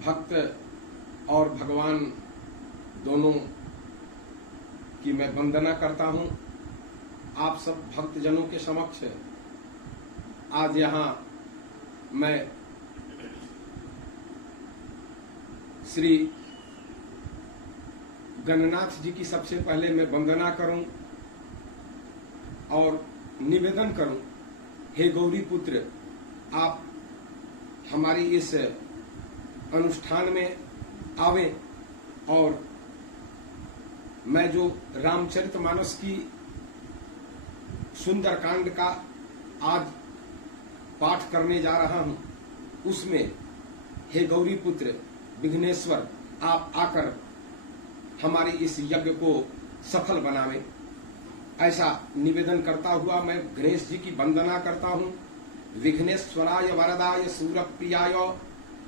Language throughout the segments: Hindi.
भक्त और भगवान दोनों की मैं वंदना करता हूं। आप सब भक्तजनों के समक्ष आज यहाँ मैं श्री गणनाथ जी की सबसे पहले मैं वंदना करूं और निवेदन करूं, हे गौरी पुत्र, आप हमारी इस अनुष्ठान में आवें और मैं जो रामचरितमानस की सुंदर कांड का आज पाठ करने जा रहा हूं, उसमें हे गौरी पुत्र विघ्नेश्वर आप आकर हमारी इस यज्ञ को सफल बनावें, ऐसा निवेदन करता हुआ मैं गणेश जी की वंदना करता हूं। विघ्नेश्वराय वरदाय सूरप्रियाय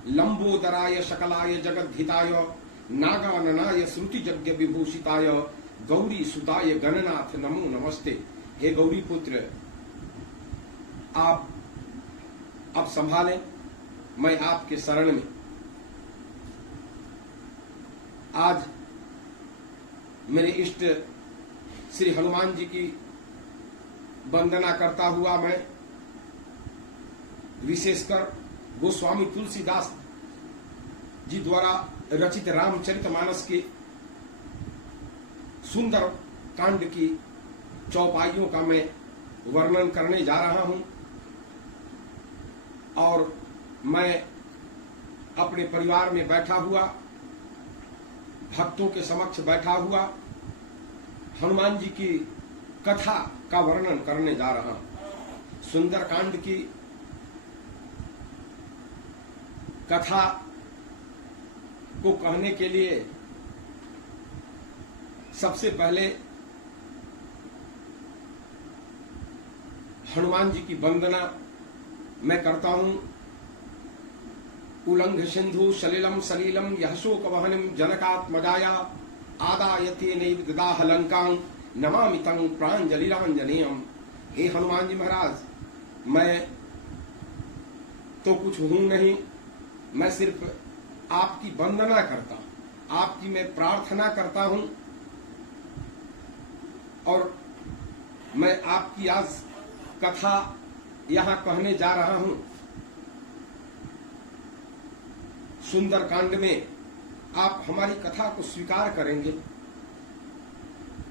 लंबोदराय शकलाय जगद्धिताय नागाननाय श्रुति यज्ञ विभूषिताय गौरी सुताय गणनाथ नमो नमस्ते। हे गौरी पुत्र, आप अब संभालें, मैं आपके शरण में आज मेरे इष्ट श्री हनुमान जी की वंदना करता हुआ मैं विशेषकर गोस्वामी तुलसीदास जी द्वारा रचित रामचरितमानस के सुंदर कांड की चौपाइयों का मैं वर्णन करने जा रहा हूं और मैं अपने परिवार में बैठा हुआ, भक्तों के समक्ष बैठा हुआ हनुमान जी की कथा का वर्णन करने जा रहा हूं। सुंदर कांड की कथा को कहने के लिए सबसे पहले हनुमान जी की वंदना मैं करता हूं। उलंघ सिंधु सलिलम सलीलम यशोक वहनम जनकात्मजाया आदायते नैव ददाह लंकां नमामि तं प्रांजलिरांजनेयम। हे हनुमान जी महाराज, मैं तो कुछ हूं नहीं, मैं सिर्फ आपकी वंदना करता हूं, आपकी मैं प्रार्थना करता हूं और मैं आपकी आज कथा यहां कहने जा रहा हूं। सुंदर कांड में आप हमारी कथा को स्वीकार करेंगे,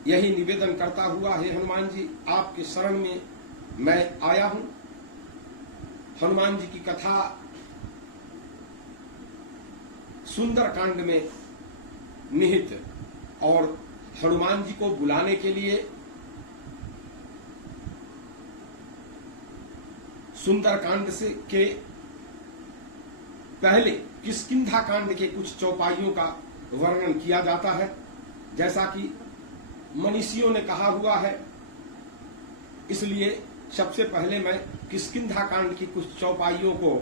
यही निवेदन करता हुआ हे हनुमान जी आपके शरण में मैं आया हूं। हनुमान जी की कथा सुंदर कांड में निहित और हनुमान जी को बुलाने के लिए सुंदर कांड से के पहले किष्किंधा कांड के कुछ चौपाइयों का वर्णन किया जाता है, जैसा कि मनीषियों ने कहा हुआ है। इसलिए सबसे पहले मैं किष्किंधा कांड की कुछ चौपाइयों को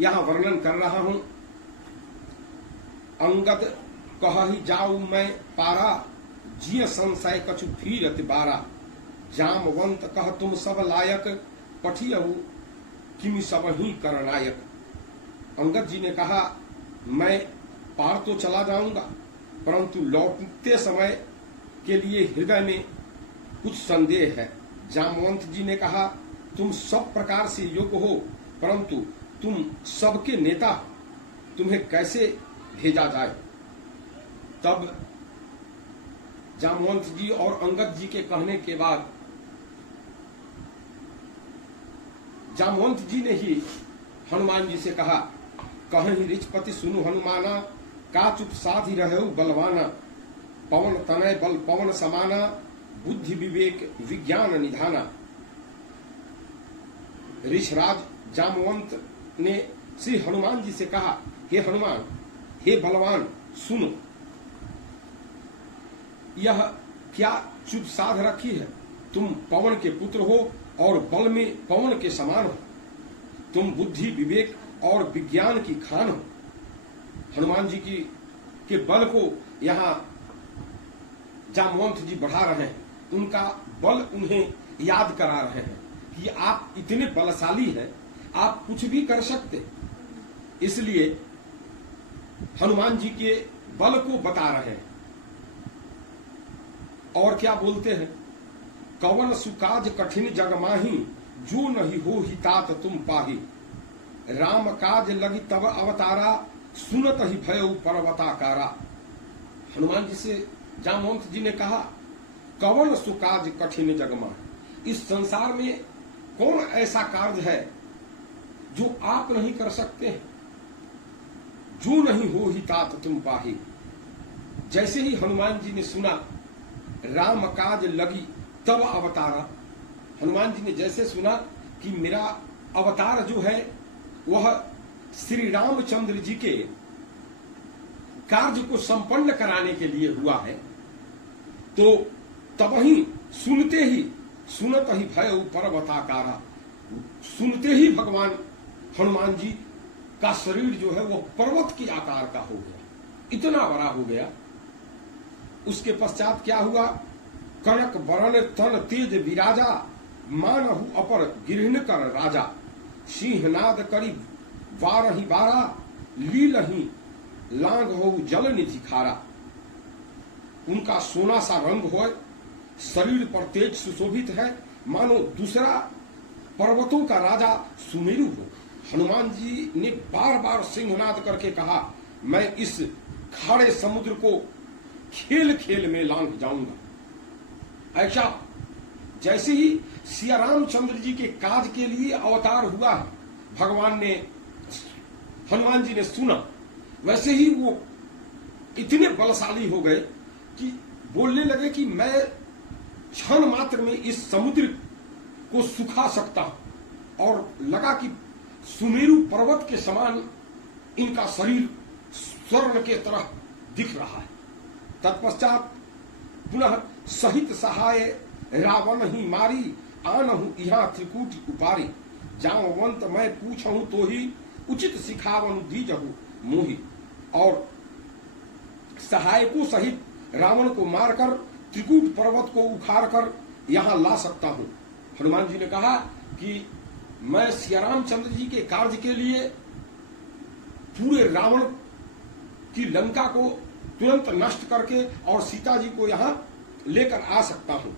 यहां वर्णन कर रहा हूं। अंगद कहि जाऊ मैं पारा, जिय संशय कछु फिरत बारा। जामवंत कह तुम सब लायक, पठियहु किमि सब ही करनायक। अंगद जी ने कहा, मैं पार तो चला जाऊंगा, परंतु लौटते समय के लिए हृदय में कुछ संदेह है। जामवंत जी ने कहा, तुम सब प्रकार से योग्य हो, परंतु तुम सबके नेता, तुम्हें कैसे भेजा जाए। तब जामवंत जी और अंगद जी के कहने के बाद जामवंत जी ने ही हनुमान जी से कहा, कहीं रिचपति सुनु हनुमाना, का चुप साधि रहु बलवाना। पवन तनय बल पवन समाना, बुद्धि विवेक विज्ञान निधाना। ऋषराज जामवंत ने श्री हनुमान जी से कहा, हे हनुमान, हे बलवान, सुनो, यह क्या चुप साध रखी है। तुम पवन के पुत्र हो और बल में पवन के समान हो। तुम बुद्धि विवेक और विज्ञान की खान हो। हनुमान जी की के बल को यहाँ जामवंत जी बढ़ा रहे हैं, उनका बल उन्हें याद करा रहे हैं कि आप इतने बलशाली हैं, आप कुछ भी कर सकते। इसलिए हनुमान जी के बल को बता रहे हैं। और क्या बोलते हैं, कवन सुकाज कठिन जग माही, जो नहीं हो ही तात तुम पाही, राम काज लगी तब अवतारा, सुनत ही भय पर्वताकारा। हनुमान जी से जामवंत जी ने कहा, कवन सुकाज कठिन जग माही, इस संसार में कौन ऐसा कार्य है जो आप नहीं कर सकते हैं, जो नहीं हो ही तात तुम पाही। जैसे ही हनुमान जी ने सुना राम काज लगी तब अवतारा, हनुमान जी ने जैसे सुना कि मेरा अवतार जो है वह श्री रामचंद्र जी के कार्य को संपन्न कराने के लिए हुआ है, तो तब ही सुनते ही सुनत ही भय पर्वताकारा, सुनते ही भगवान हनुमान जी का शरीर जो है वो पर्वत के आकार का हो गया, इतना बड़ा हो गया। उसके पश्चात क्या हुआ, कनक बरन तन तेज विराजा, मानहु अपर गिरहन कर राजा, सिंहनाद करी बारही बारा, लीलही लांग हो जल निधि खारा। उनका सोना सा रंग हो, शरीर पर तेज सुशोभित है, मानो दूसरा पर्वतों का राजा सुमेरु हो। हनुमान जी ने बार बार सिंहनाद करके कहा, मैं इस खारे समुद्र को खेल खेल में लांघ जाऊंगा। ऐसा जैसे ही सिया रामचंद्र जी के काज के लिए अवतार हुआ है, भगवान ने हनुमान जी ने सुना, वैसे ही वो इतने बलशाली हो गए कि बोलने लगे कि मैं क्षण मात्र में इस समुद्र को सुखा सकता हूं। और लगा कि सुमेरु पर्वत के समान इनका शरीर स्वर्ण के तरह दिख रहा है। तत्पश्चात पुनः सहित सहाय रावण ही मारी, आनहु यहाँ त्रिकूट उपारी, जावंत मैं पूछहूं तो ही, उचित सिखावन दीजहु मोहि। और सहायकों सहित रावण को मारकर त्रिकूट पर्वत को उखाड़ कर यहां ला सकता हूं। हनुमान जी ने कहा कि मैं सिया रामचंद्र जी के कार्य के लिए पूरे रावण की लंका को तुरंत नष्ट करके और सीता जी को यहां लेकर आ सकता हूं।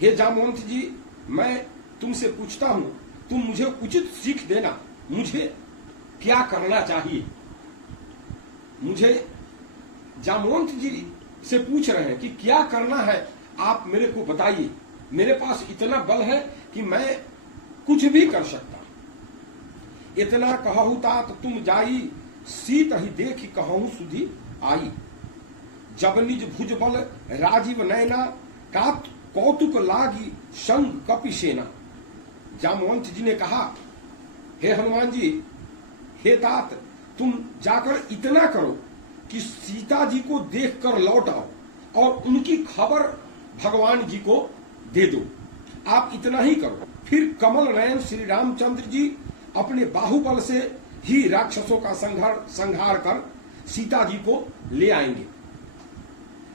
हे जामवंत जी, मैं तुमसे पूछता हूं, तुम मुझे उचित सीख देना, मुझे क्या करना चाहिए। मुझे जामवंत जी से पूछ रहे हैं कि क्या करना है, आप मेरे को बताइए। मेरे पास इतना बल है कि मैं कुछ भी कर सकता। इतना कहूं तात तुम जाई, सीत ही देखी कहूं सुधी आई, जब निज भुज बल राजीव नैना, कात कौतुक लागी संग कपि सेना। जामवंत जी ने कहा, हे हनुमान जी, हे तात, तुम जाकर इतना करो कि सीता जी को देखकर लौट आओ और उनकी खबर भगवान जी को दे दो। आप इतना ही करो, फिर कमल नयन श्री रामचंद्र जी अपने बाहुबल से ही राक्षसों का संहार कर सीता जी को ले आएंगे।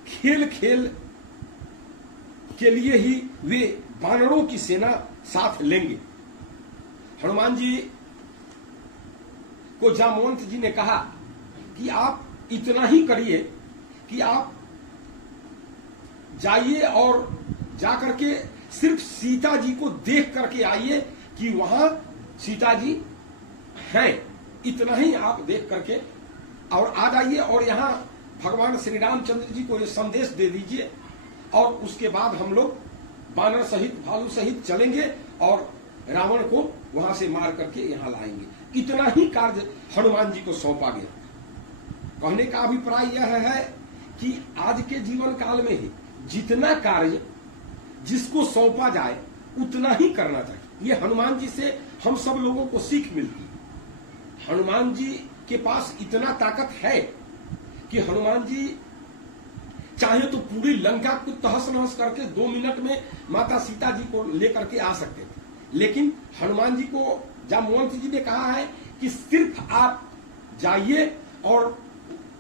खेल खेल के लिए ही वे वानरों की सेना साथ लेंगे। हनुमान जी को जामवंत जी ने कहा कि आप इतना ही करिए कि आप जाइए और जाकर के सिर्फ सीता जी को देख करके आइए कि वहां सीता जी हैं। इतना ही आप देख करके और आ जाइए और यहां भगवान श्री रामचंद्र जी को ये संदेश दे दीजिए, और उसके बाद हम लोग बानर सहित भालू सहित चलेंगे और रावण को वहां से मार करके यहां लाएंगे। इतना ही कार्य हनुमान जी को सौंपा गया। कहने का अभिप्राय यह है कि आज के जीवन काल में ही जितना कार्य जिसको सौंपा जाए उतना ही करना चाहिए। ये हनुमान जी से हम सब लोगों को सीख मिलती है। हनुमान जी के पास इतना ताकत है कि हनुमान जी चाहे तो पूरी लंका को तहस नहस करके 2 मिनट में माता सीता जी को लेकर के आ सकते थे, लेकिन हनुमान जी को जामवंत जी ने कहा है कि सिर्फ आप जाइए और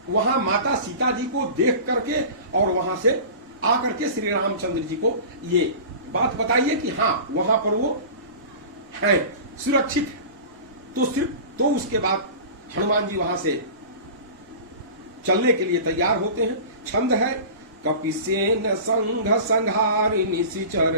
वहां माता सीता जी को देख करके और वहां से आकर के श्री रामचंद्र जी को ये बात बताइए कि हाँ वहां पर वो है, सुरक्षित है। तो सिर्फ तो उसके बाद हनुमान जी वहां से चलने के लिए तैयार होते हैं। छंद है कपिसेन संघ संहारि निशिचर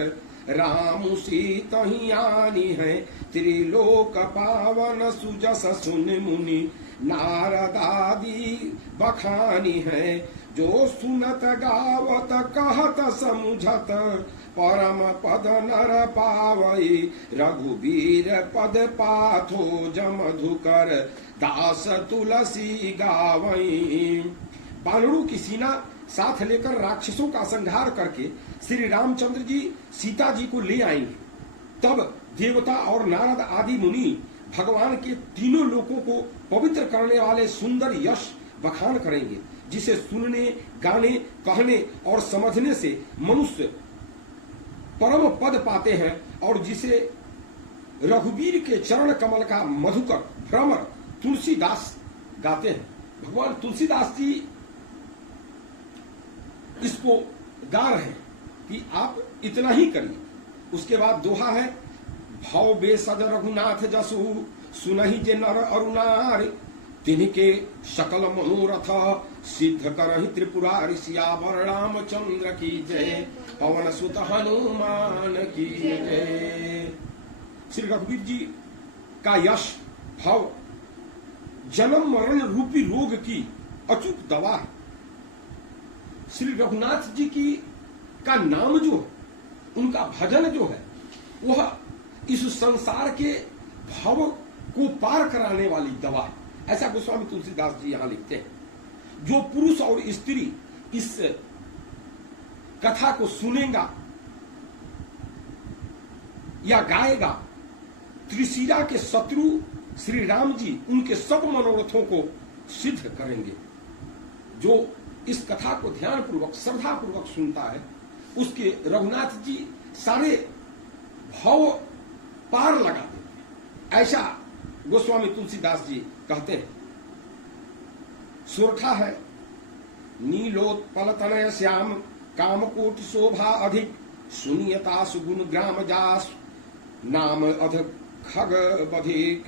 राम सीतहि आनी है त्रिलोक पावन सुजस सुन मुनि नारदादि बखानी है जो सुनत गावत कहत समुझत परम पद नर पावई रघुबीर पद पाथो जमधुकर दास तुलसी गावई। बानरों की सेना साथ लेकर राक्षसों का संहार करके श्री रामचंद्र जी सीता जी को ले आएंगे। तब देवता और नारद आदि मुनि भगवान के तीनों लोकों को पवित्र करने वाले सुंदर यश बखान करेंगे, जिसे सुनने, गाने, कहने और समझने से मनुष्य परम पद पाते हैं और जिसे रघुवीर के चरण कमल का मधुकर भ्रमर तुलसीदास गाते हैं। भगवान तुलसीदास जी इसको गा रहे हैं कि आप इतना ही करिए। उसके बाद दोहा है भव बेसद रघुनाथ जसु सुनहि जे नर अरुणार तिनके सकल मनोरथ सिद्ध करहि त्रिपुरारि सियावर रामचंद्र की जय पवन सुत हनुमान की जय। श्री रघुवीर जी का यश भव जन्म मरण रूपी रोग की अचूक दवा है। श्री रघुनाथ जी की का नाम जो है, उनका भजन जो है, वह इस संसार के भव को पार कराने वाली दवा है। ऐसा गोस्वामी तुलसीदास जी यहां लिखते हैं। जो पुरुष और स्त्री इस कथा को सुनेगा या गाएगा, त्रिशिरा के शत्रु श्री राम जी उनके सब मनोरथों को सिद्ध करेंगे। जो इस कथा को ध्यान पूर्वक श्रद्धा पूर्वक सुनता है, उसके रघुनाथ जी सारे भाव पार लगा देते हैं। ऐसा गोस्वामी तुलसीदास जी कहते हैं। सुरठा है नीलोत्पल तनय श्याम कामकोटि शोभा अधिक सुनियता सुगुण ग्राम जास नाम अध खग बधिक।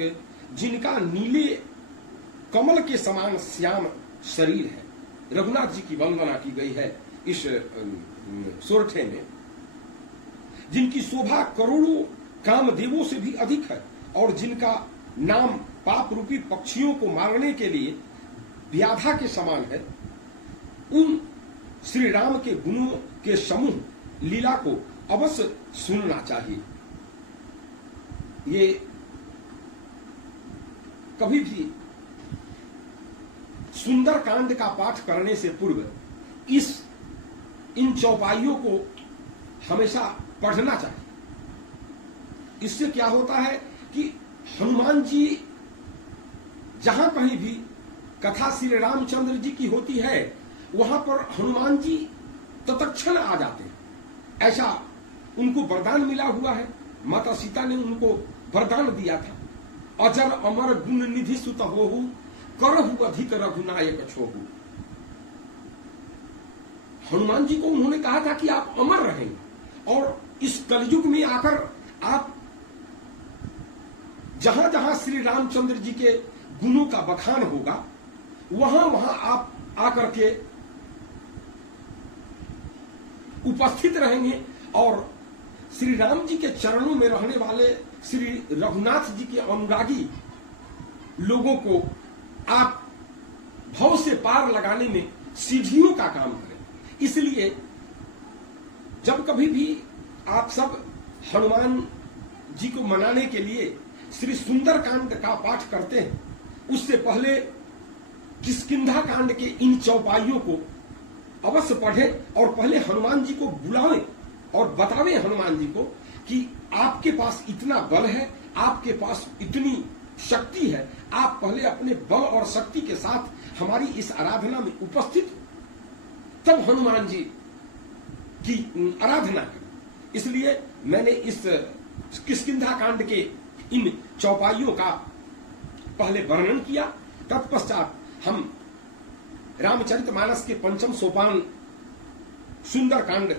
जिनका नीले कमल के समान श्याम शरीर है, रघुनाथ जी की वंदना की गई है इस सोरठे में। जिनकी शोभा करोड़ों कामदेवों से भी अधिक है और जिनका नाम पाप रूपी पक्षियों को मारने के लिए व्याधा के समान है, उन श्री राम के गुणों के समूह लीला को अवश्य सुनना चाहिए। ये कभी भी सुंदर कांड का पाठ करने से पूर्व इन चौपाइयों को हमेशा पढ़ना चाहिए। इससे क्या होता है कि हनुमान जी जहां कहीं भी कथा श्री रामचंद्र जी की होती है, वहां पर हनुमान जी तत्क्षण आ जाते हैं। ऐसा उनको वरदान मिला हुआ है। माता सीता ने उनको वरदान दिया था, अजर अमर गुण निधि सुत होहु करहु अधिक रघुनायक छोहु। हनुमान जी को उन्होंने कहा था कि आप अमर रहेंगे और इस कलयुग में आकर आप जहां जहां श्री रामचंद्र जी के गुणों का बखान होगा, वहां वहां आप आकर के उपस्थित रहेंगे और श्री राम जी के चरणों में रहने वाले श्री रघुनाथ जी के अनुरागी लोगों को आप भव से पार लगाने में सीढ़ियों का काम करें। इसलिए जब कभी भी आप सब हनुमान जी को मनाने के लिए श्री सुंदर कांड का पाठ करते हैं, उससे पहले किष्किंधा कांड के इन चौपाइयों को अवश्य पढ़ें और पहले हनुमान जी को बुलावें और बतावें हनुमान जी को कि आपके पास इतना बल है, आपके पास इतनी शक्ति है, आप पहले अपने बल और शक्ति के साथ हमारी इस आराधना में उपस्थित, तब हनुमान जी की आराधना करें। इसलिए मैंने इस किष्किंधा कांड के इन चौपाइयों का पहले वर्णन किया। तत्पश्चात हम रामचरितमानस के पंचम सोपान सुंदर कांड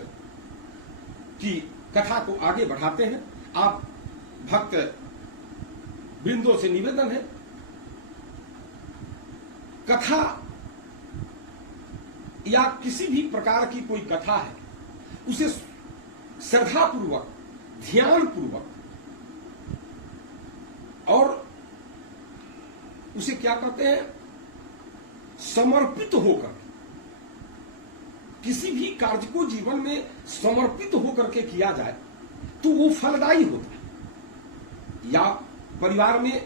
की कथा को आगे बढ़ाते हैं। आप भक्त वृंदों से निवेदन है कथा या किसी भी प्रकार की कोई कथा है, उसे श्रद्धापूर्वक, ध्यानपूर्वक और उसे क्या कहते हैं, समर्पित होकर, किसी भी कार्य को जीवन में समर्पित होकर के किया जाए तो वो फलदायी होता है। या परिवार में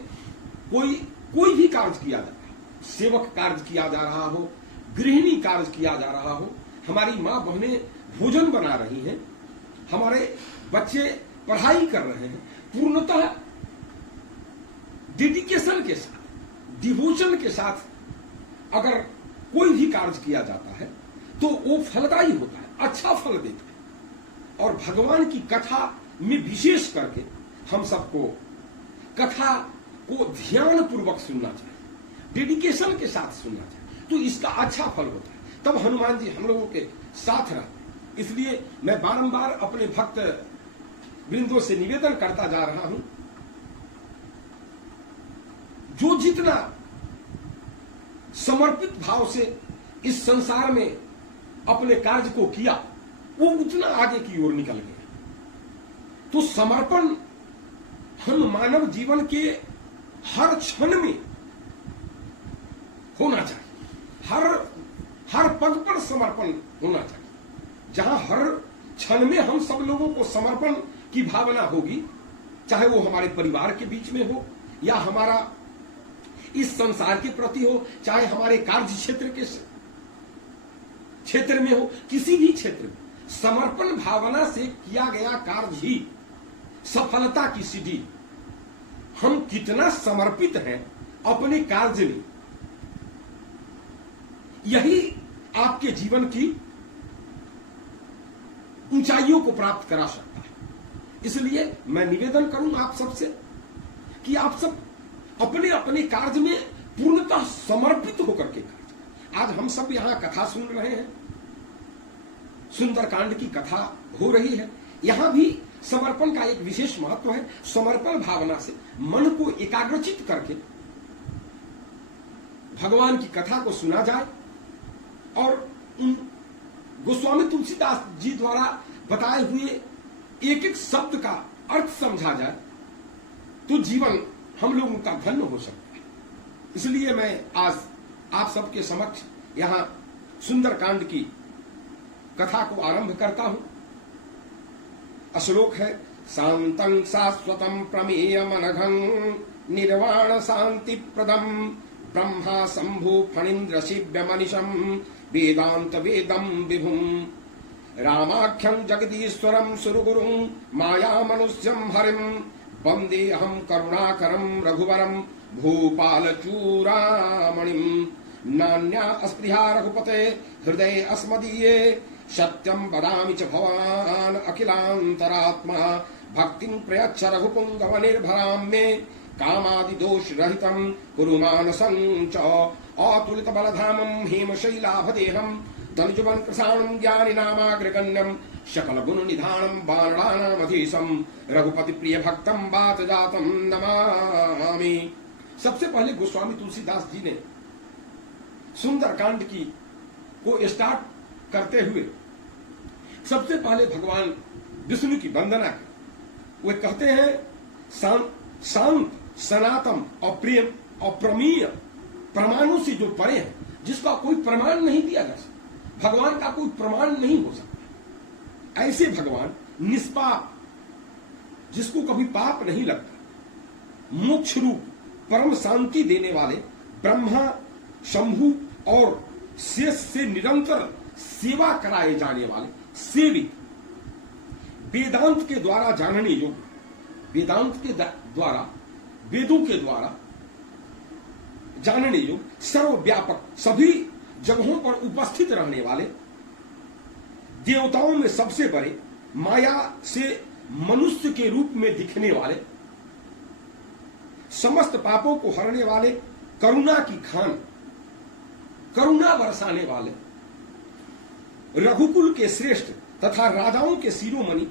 कोई भी कार्य किया जाता है, सेवक कार्य किया जा रहा हो, गृहिणी कार्य किया जा रहा हो, हमारी मां बहनें भोजन बना रही हैं, हमारे बच्चे पढ़ाई कर रहे हैं, पूर्णतः डेडिकेशन के साथ, डिवोशन के साथ अगर कोई भी कार्य किया जाता है तो वो फलदायी होता है, अच्छा फल देता है। और भगवान की कथा में विशेष करके हम सबको कथा को ध्यान पूर्वक सुनना चाहिए, डेडिकेशन के साथ सुनना चाहिए, तो इसका अच्छा फल होता है। तब हनुमान जी हम लोगों के साथ रहते हैं। इसलिए मैं बारंबार अपने भक्त वृंदों से निवेदन करता जा रहा हूं, जो जितना समर्पित भाव से इस संसार में अपने कार्य को किया, वो उतना आगे की ओर निकल गया। तो समर्पण हम मानव जीवन के हर क्षण में होना चाहिए, हर पद पर समर्पण होना चाहिए। जहां हर क्षण में हम सब लोगों को समर्पण की भावना होगी, चाहे वो हमारे परिवार के बीच में हो या हमारा इस संसार के प्रति हो, चाहे हमारे कार्य क्षेत्र में हो, किसी भी क्षेत्र में समर्पण भावना से किया गया कार्य ही सफलता की सीढ़ी। हम कितना समर्पित हैं अपने कार्य में, यही आपके जीवन की ऊंचाइयों को प्राप्त करा सकता है। इसलिए मैं निवेदन करूंगा आप सबसे कि आप सब अपने अपने कार्य में पूर्णतः समर्पित होकर के कार्य। आज हम सब यहां कथा सुन रहे हैं, सुंदरकांड की कथा हो रही है, यहां भी समर्पण का एक विशेष महत्व है। समर्पण भावना से मन को एकाग्रचित करके भगवान की कथा को सुना जाए और उन गोस्वामी तुलसीदास जी द्वारा बताए हुए एक एक शब्द का अर्थ समझा जाए तो जीवन हम लोगों का धन्य हो सकता है। इसलिए मैं आज आप सबके समक्ष यहां सुंदरकांड की कथा को आरंभ करता हूं। श्लोक है, शांतं शाश्वतं प्रमेयम् अनघं निर्वाण शांति प्रदम ब्रह्मा शंभु फणीन्द्र शिव्यमनिशं वेदांत वेदम विभुम रामाख्यं जगदीश्वरं सुरगुरुं माया मनुष्यं हरिं वंदे अहं करुणाकरं रघुवरं भूपाल चूड़ामणिं नान्या अस्पृहा रघुपते हृदये अस्मदीये सत्यं वदामि च भवान् अखिलान्तरात्मा भक्तिं प्रयच्छ रघुपुंगव निर्भरां मे कामादि दोष रहितं कुरु मानसं च अतुलित बलधामं हेमशैलाभदेहं तनुजुवन कृशाणं ज्ञानिनामाग्रगण्यं सकल गुण निधानं बाणानामधीशं रघुपति प्रिय भक्तं बात जातं नमामि। सबसे पहले गोस्वामी तुलसीदास जी ने सुंदरकांड की को स्टार्ट करते हुए सबसे पहले भगवान विष्णु की वंदना की। वे कहते हैं, शांत सनातन अप्रिय अप्रमीय, प्रमाणों से जो परे है, जिसका कोई प्रमाण नहीं दिया जा सकता, भगवान का कोई प्रमाण नहीं हो सकता, ऐसे भगवान निष्पाप, जिसको कभी पाप नहीं लगता, मोक्ष रूप परम शांति देने वाले ब्रह्मा शंभु और शेष से निरंतर सेवा कराए जाने वाले सेवित, वेदांत के द्वारा जानने योग्य, वेदांत के द्वारा, वेदों के द्वारा जानने योग्य, सर्वव्यापक, सभी जगहों पर उपस्थित रहने वाले, देवताओं में सबसे बड़े, माया से मनुष्य के रूप में दिखने वाले, समस्त पापों को हरने वाले, करुणा की खान, करुणा बरसाने वाले, रघुकुल के श्रेष्ठ तथा राजाओं के शिरोमणि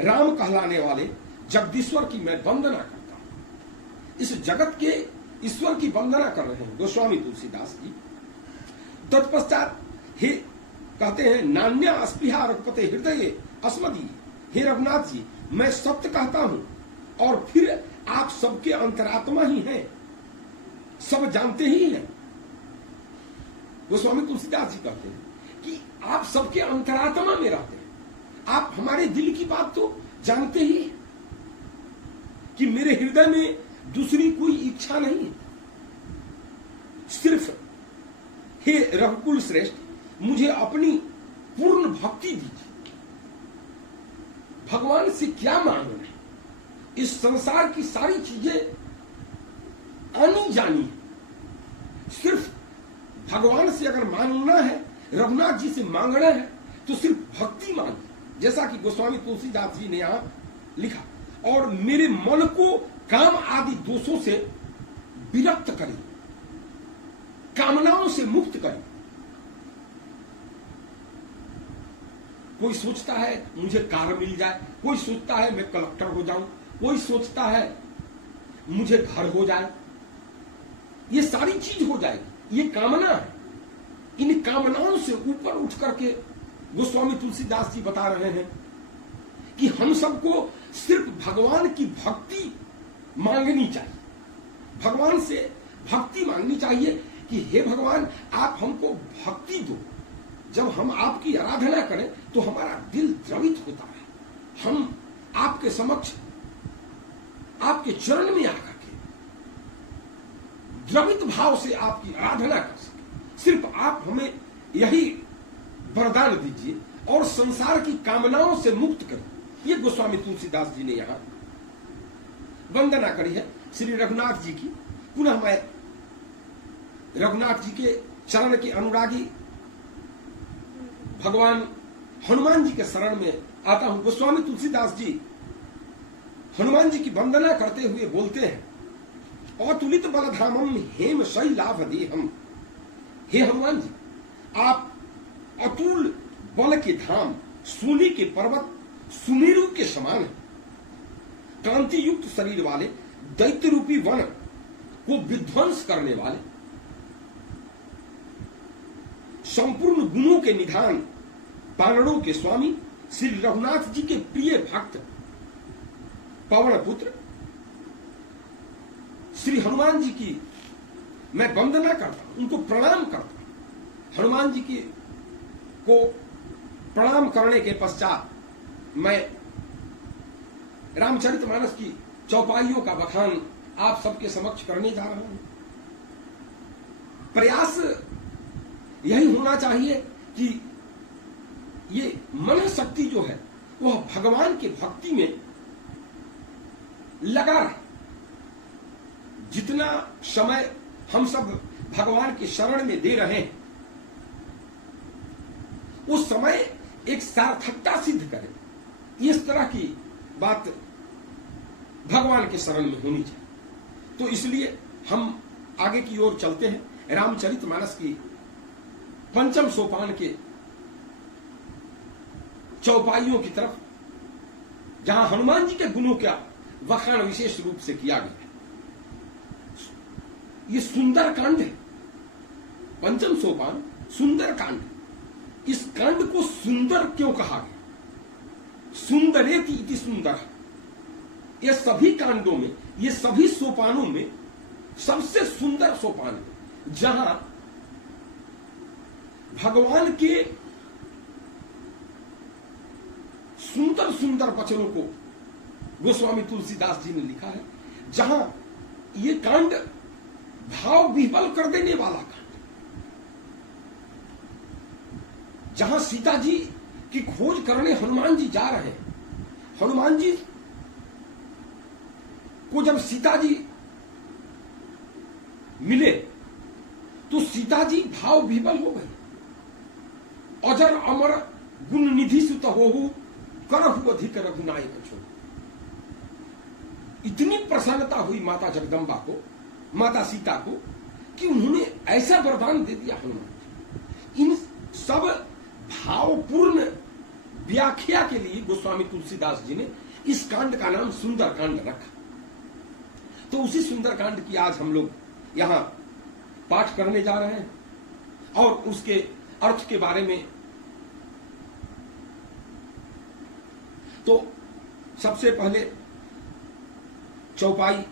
राम कहलाने वाले जगदीश्वर की मैं वंदना करता हूं। इस जगत के ईश्वर की वंदना कर रहे हैं गोस्वामी तुलसीदास जी। तत्पश्चात हे कहते हैं नान्या अस्पृहा रघुपते हृदय अस्मदी, हे रघुनाथ जी मैं सत्य कहता हूं और फिर आप सबके अंतरात्मा ही हैं, सब जानते ही हैं। गोस्वामी तुलसीदास जी कहते हैं कि आप सबके अंतरात्मा में रहते हैं, आप हमारे दिल की बात तो जानते ही हैं कि मेरे हृदय में दूसरी कोई इच्छा नहीं है, सिर्फ हे रघुकुल श्रेष्ठ मुझे अपनी पूर्ण भक्ति दीजिए। भगवान से क्या मांगना है? इस संसार की सारी चीजें आनी जानी है, सिर्फ भगवान से अगर मांगना है, रघुनाथ जी से मांगना है तो सिर्फ भक्ति मांगे, जैसा कि गोस्वामी तुलसीदास जी ने यहां लिखा। और मेरे मन को काम आदि दोषों से विरक्त करें, कामनाओं से मुक्त करें। कोई सोचता है मुझे कार मिल जाए, कोई सोचता है मैं कलेक्टर हो जाऊं, कोई सोचता है मुझे घर हो जाए, ये सारी चीज हो जाएगी, ये कामना है। इन कामनाओं से ऊपर उठ करके गोस्वामी तुलसीदास जी बता रहे हैं कि हम सबको सिर्फ भगवान की भक्ति मांगनी चाहिए, भगवान से भक्ति मांगनी चाहिए कि हे भगवान आप हमको भक्ति दो। जब हम आपकी आराधना करें तो हमारा दिल द्रवित होता है, हम आपके समक्ष आपके चरण में आकर के द्रवित भाव से आपकी आराधना कर सके। सिर्फ आप हमें यही वरदान दीजिए और संसार की कामनाओं से मुक्त करें। ये गोस्वामी तुलसीदास जी ने यहां वंदना करी है श्री रघुनाथ जी की। पुनः मैं रघुनाथ जी के चरण के अनुरागी भगवान हनुमान जी के शरण में आता हूं। गोस्वामी तुलसीदास जी हनुमान जी की वंदना करते हुए बोलते हैं अतुलित बलधामम हेम शैलावदेहम, हे हनुमान जी आप अतुल बल के धाम, सोने के पर्वत सुमेरु के समान है। कांति युक्त शरीर वाले, दैत्य रूपी वन को विध्वंस करने वाले, संपूर्ण गुणों के निधान, पारणों के स्वामी श्री रघुनाथ जी के प्रिय भक्त पवन पुत्र श्री हनुमान जी की मैं वंदना करता हूं, उनको प्रणाम करता हूं। हनुमान जी की को प्रणाम करने के पश्चात मैं रामचरितमानस की चौपाइयों का बखान आप सबके समक्ष करने जा रहा हूं। प्रयास यही होना चाहिए कि ये मन शक्ति जो है वह भगवान की भक्ति में लगा रहे। जितना समय हम सब भगवान के शरण में दे रहे हैं उस समय एक सार्थकता सिद्ध करें, इस तरह की बात भगवान के शरण में होनी चाहिए। तो इसलिए हम आगे की ओर चलते हैं रामचरितमानस की पंचम सोपान के चौपाइयों की तरफ, जहां हनुमान जी के गुणों का वखान विशेष रूप से किया गया है। ये सुंदर कांड है, पंचम सोपान सुंदर कांड। इस कांड को सुंदर क्यों कहा गया? सुंदरेति इति सुंदर। ये सभी कांडों में, ये सभी सोपानों में सबसे सुंदर सोपान है, जहां भगवान के सुंदर सुंदर वचनों को गोस्वामी तुलसीदास जी ने लिखा है। जहां ये कांड भाव विह्वल कर देने वाला कांड, जहां सीता जी की खोज करने हनुमान जी जा रहे हैं। हनुमान जी को जब सीता जी मिले तो सीता जी भाव विह्वल हो गई। अजर अमर गुण निधि सुत होहु करहु अधिक रघुनायक छो। इतनी प्रसन्नता हुई माता जगदम्बा को, माता सीता को, कि उन्होंने ऐसा वरदान दे दिया हनुमान। इन सब भावपूर्ण व्याख्या के लिए गोस्वामी तुलसीदास जी ने इस कांड का नाम सुंदर कांड रखा। तो उसी सुंदर कांड की आज हम लोग यहाँ पाठ करने जा रहे हैं और उसके अर्थ के बारे में। तो सबसे पहले चौपाई,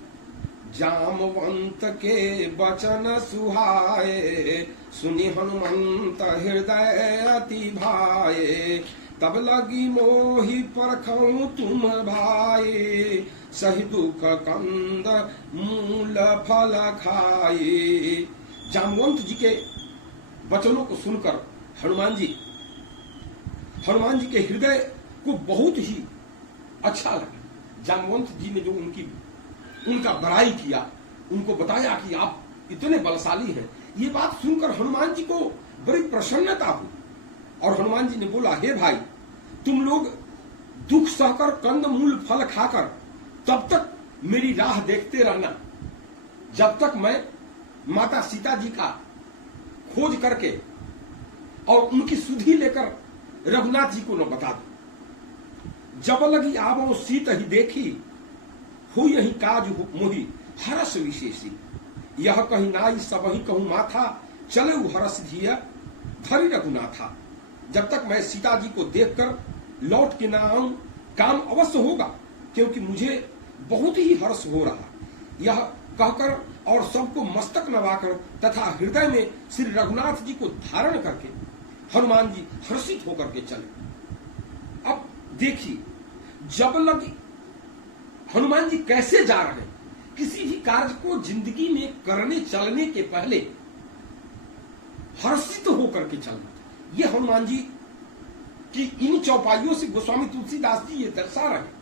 जामवंत के वचन सुहाए, सुनि हनुमंत हृदय अति भाए, तब लगी मोहि परखऊं तुम भाई, सही दुख कंद मूल फल खाए। जामवंत जी के वचनों को सुनकर हनुमान जी के हृदय को बहुत ही अच्छा लगा। जामवंत जी ने जो उनका बड़ाई किया, उनको बताया कि आप इतने बलशाली हैं, ये बात सुनकर हनुमान जी को बड़ी प्रसन्नता हुई। और हनुमान जी ने बोला, हे भाई, तुम लोग दुख सहकर कंद मूल फल खाकर तब तक मेरी राह देखते रहना जब तक मैं माता सीता जी का खोज करके और उनकी सुधि लेकर रघुनाथ जी को न बता दूं। जब लगी आवो सीत ही देखी, हो यही काज मोहि हरस विशेषी, यह कहीं नाई सब ही कहूं माथा, चले हरस धिया धरि रघुनाथा। जब तक मैं सीता जी को देखकर लौट के ना आऊं, काम अवश्य होगा, क्योंकि मुझे बहुत ही हर्ष हो रहा। यह कहकर और सबको मस्तक नवाकर तथा हृदय में श्री रघुनाथ जी को धारण करके हनुमान जी हर्षित होकर के चले। अब देखिए, जब लगी हनुमान जी कैसे जा रहे हैं। किसी भी कार्य को जिंदगी में करने चलने के पहले हर्षित होकर के चलना, ये हनुमान जी की इन चौपाइयों से गोस्वामी तुलसीदास जी ये दर्शा रहे।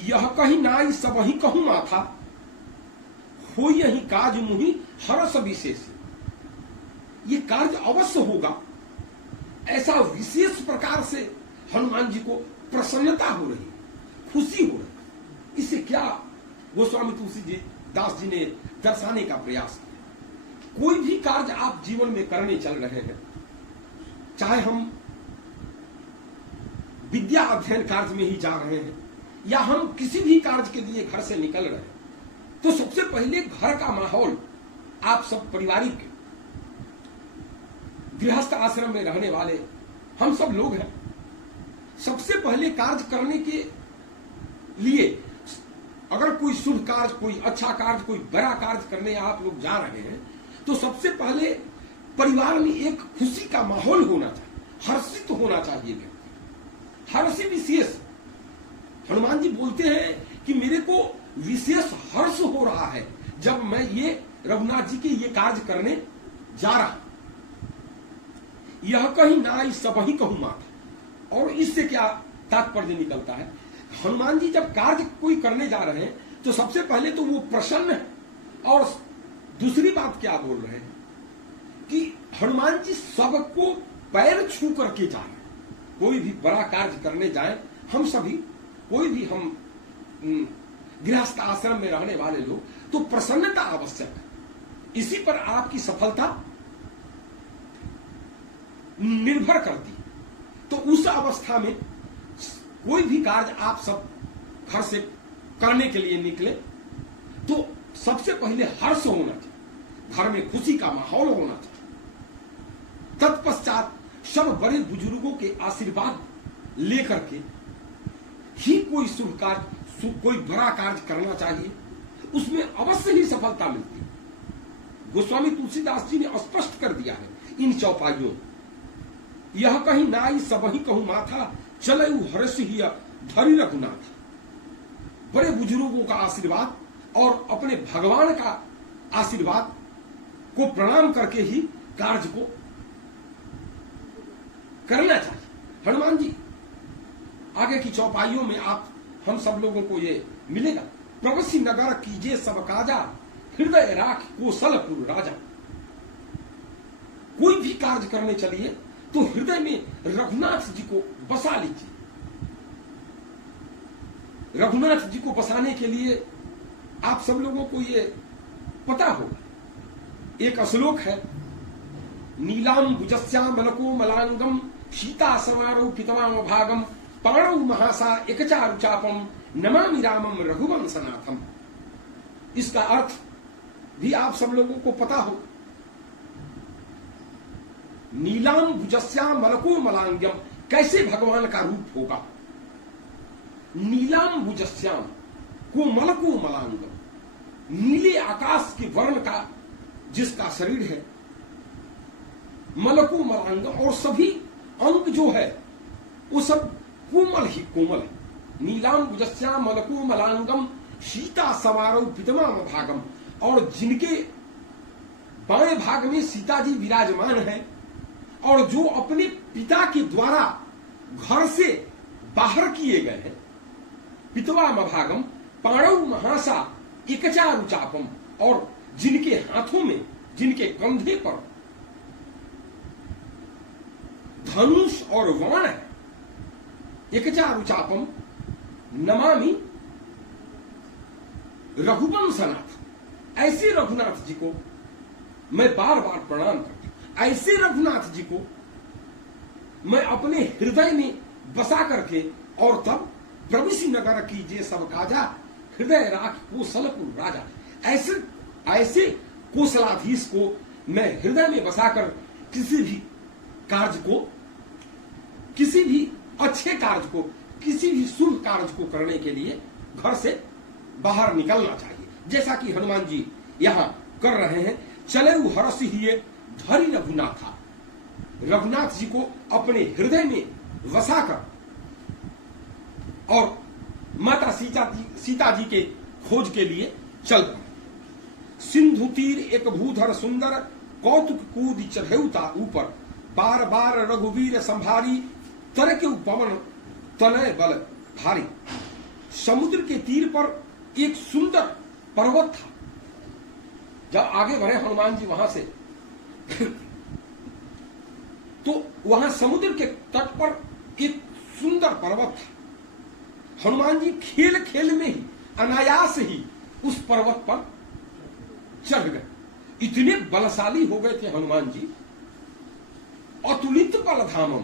यह कहीं नाई सब ही कहूं माथा, हो यही काज मुहि हरस विशेष। ये कार्य अवश्य होगा, ऐसा विशेष प्रकार से हनुमान जी को प्रसन्नता हो रही, खुशी हो रही। इसे क्या गोस्वामी तुलसीदास जी ने दर्शाने का प्रयास किया। कोई भी कार्य आप जीवन में करने चल रहे हैं, चाहे हम विद्या अध्ययन कार्य में ही जा रहे हैं या हम किसी भी कार्य के लिए घर से निकल रहे हैं, तो सबसे पहले घर का माहौल, आप सब पारिवारिक गृहस्थ आश्रम में रहने वाले हम सब लोग हैं, सबसे पहले कार्य करने के लिए अगर कोई शुभ कार्य, कोई अच्छा कार्य, कोई बड़ा कार्य करने आप लोग जा रहे हैं, तो सबसे पहले परिवार में एक खुशी का माहौल होना चाहिए, हर्षित होना चाहिए व्यक्ति। हर्ष विशेष, हनुमान जी बोलते हैं कि मेरे को विशेष हर्ष हो रहा है जब मैं ये रघुनाथ जी के ये कार्य करने जा रहा। यह कहीं नाई सब ही कहूं माथा। और इससे क्या तात्पर्य निकलता है, हनुमान जी जब कार्य कोई करने जा रहे हैं तो सबसे पहले तो वो प्रसन्न है, और दूसरी बात क्या बोल रहे हैं कि हनुमान जी सबको पैर छू करके जा रहे हैं। कोई भी बड़ा कार्य करने जाए, हम सभी, कोई भी हम गृहस्थ आश्रम में रहने वाले लोग, तो प्रसन्नता आवश्यक है। इसी पर आपकी सफलता निर्भर करती है। तो उस अवस्था में कोई भी कार्य आप सब घर से करने के लिए निकले तो सबसे पहले हर्ष होना चाहिए, घर में खुशी का माहौल होना चाहिए। तत्पश्चात सब बड़े बुजुर्गों के आशीर्वाद लेकर के ही कोई शुभ कार्य, कोई बड़ा कार्य करना चाहिए, उसमें अवश्य ही सफलता मिलती है। गोस्वामी तुलसीदास जी ने स्पष्ट कर दिया है इन चौपाइयों, यह कहीं नाई सब ही कहूं माथा, चले हर्ष ही धरि रघुनाथ। बड़े बुजुर्गों का आशीर्वाद और अपने भगवान का आशीर्वाद को प्रणाम करके ही कार्य को करना चाहिए। हनुमान जी आगे की चौपाइयों में आप हम सब लोगों को ये मिलेगा, प्रवसी नगर कीजे सब काजा, हृदय राख कोसलपुर राजा। कोई भी कार्य करने चलिए तो हृदय में रघुनाथ जी को बसा लीजिए। रघुनाथ जी को बसाने के लिए आप सब लोगों को ये पता होगा, एक श्लोक है, नीलाम भुजस्याम मलको मलांगम सीता समारोह पितवाम भागम पाणौ महासा एकचारु चापम नमामि रामम रघुवंशनाथम। इसका अर्थ भी आप सब लोगों को पता हो। नीलाम भुजस्याम मलको मलांग्यम, कैसे भगवान का रूप होगा? नीलाम भुजस्याम को मलको मलांगम, नीले आकाश के वर्ण का जिसका शरीर है, मलको मलांगम, और सभी अंग जो है वो सब कोमल ही कोमल है। नीलाम भुजस्याम मलको मलांगम सीता समारोह पितमाम भागम, और जिनके बाएं भाग में सीता जी विराजमान है और जो अपने पिता के द्वारा घर से बाहर किए गए हैं, पितवा मभागम पाणव महासा एकचारुचापम, और जिनके हाथों में, जिनके कंधे पर धनुष और वाण है, एकचारुचापम नमामि रघुवंशनाथ, ऐसे रघुनाथ जी को मैं बार बार प्रणाम करता हूं। ऐसे रघुनाथ जी को मैं अपने हृदय में बसा करके, और तब प्रविशि नगर कीजिए सब काजा, हृदय राख कोसलपुर राजा, ऐसे ऐसे कोसलाधीश को मैं हृदय में बसाकर किसी भी कार्य को, किसी भी अच्छे कार्य को, किसी भी शुभ कार्य को करने के लिए घर से बाहर निकलना चाहिए। जैसा कि हनुमान जी यहां कर रहे हैं, चले हरस ही धरी रघुनाथा, रघुनाथ जी को अपने हृदय में वसाकर और माता सीता जी के खोज के लिए चल पड़े। सिंधु तीर एक भूधर सुंदर, कौतुक कूद चढ़ेउता ऊपर, बार बार रघुवीर संभारी, तर के पवन तनय बल भारी। समुद्र के तीर पर एक सुंदर पर्वत था। जब आगे बढ़े हनुमान जी वहां से तो वहां समुद्र के तट पर एक सुंदर पर्वत था। हनुमान जी खेल खेल में ही, अनायास ही उस पर्वत पर चढ़ गए। इतने बलशाली हो गए थे हनुमान जी, अतुलित बल धामम,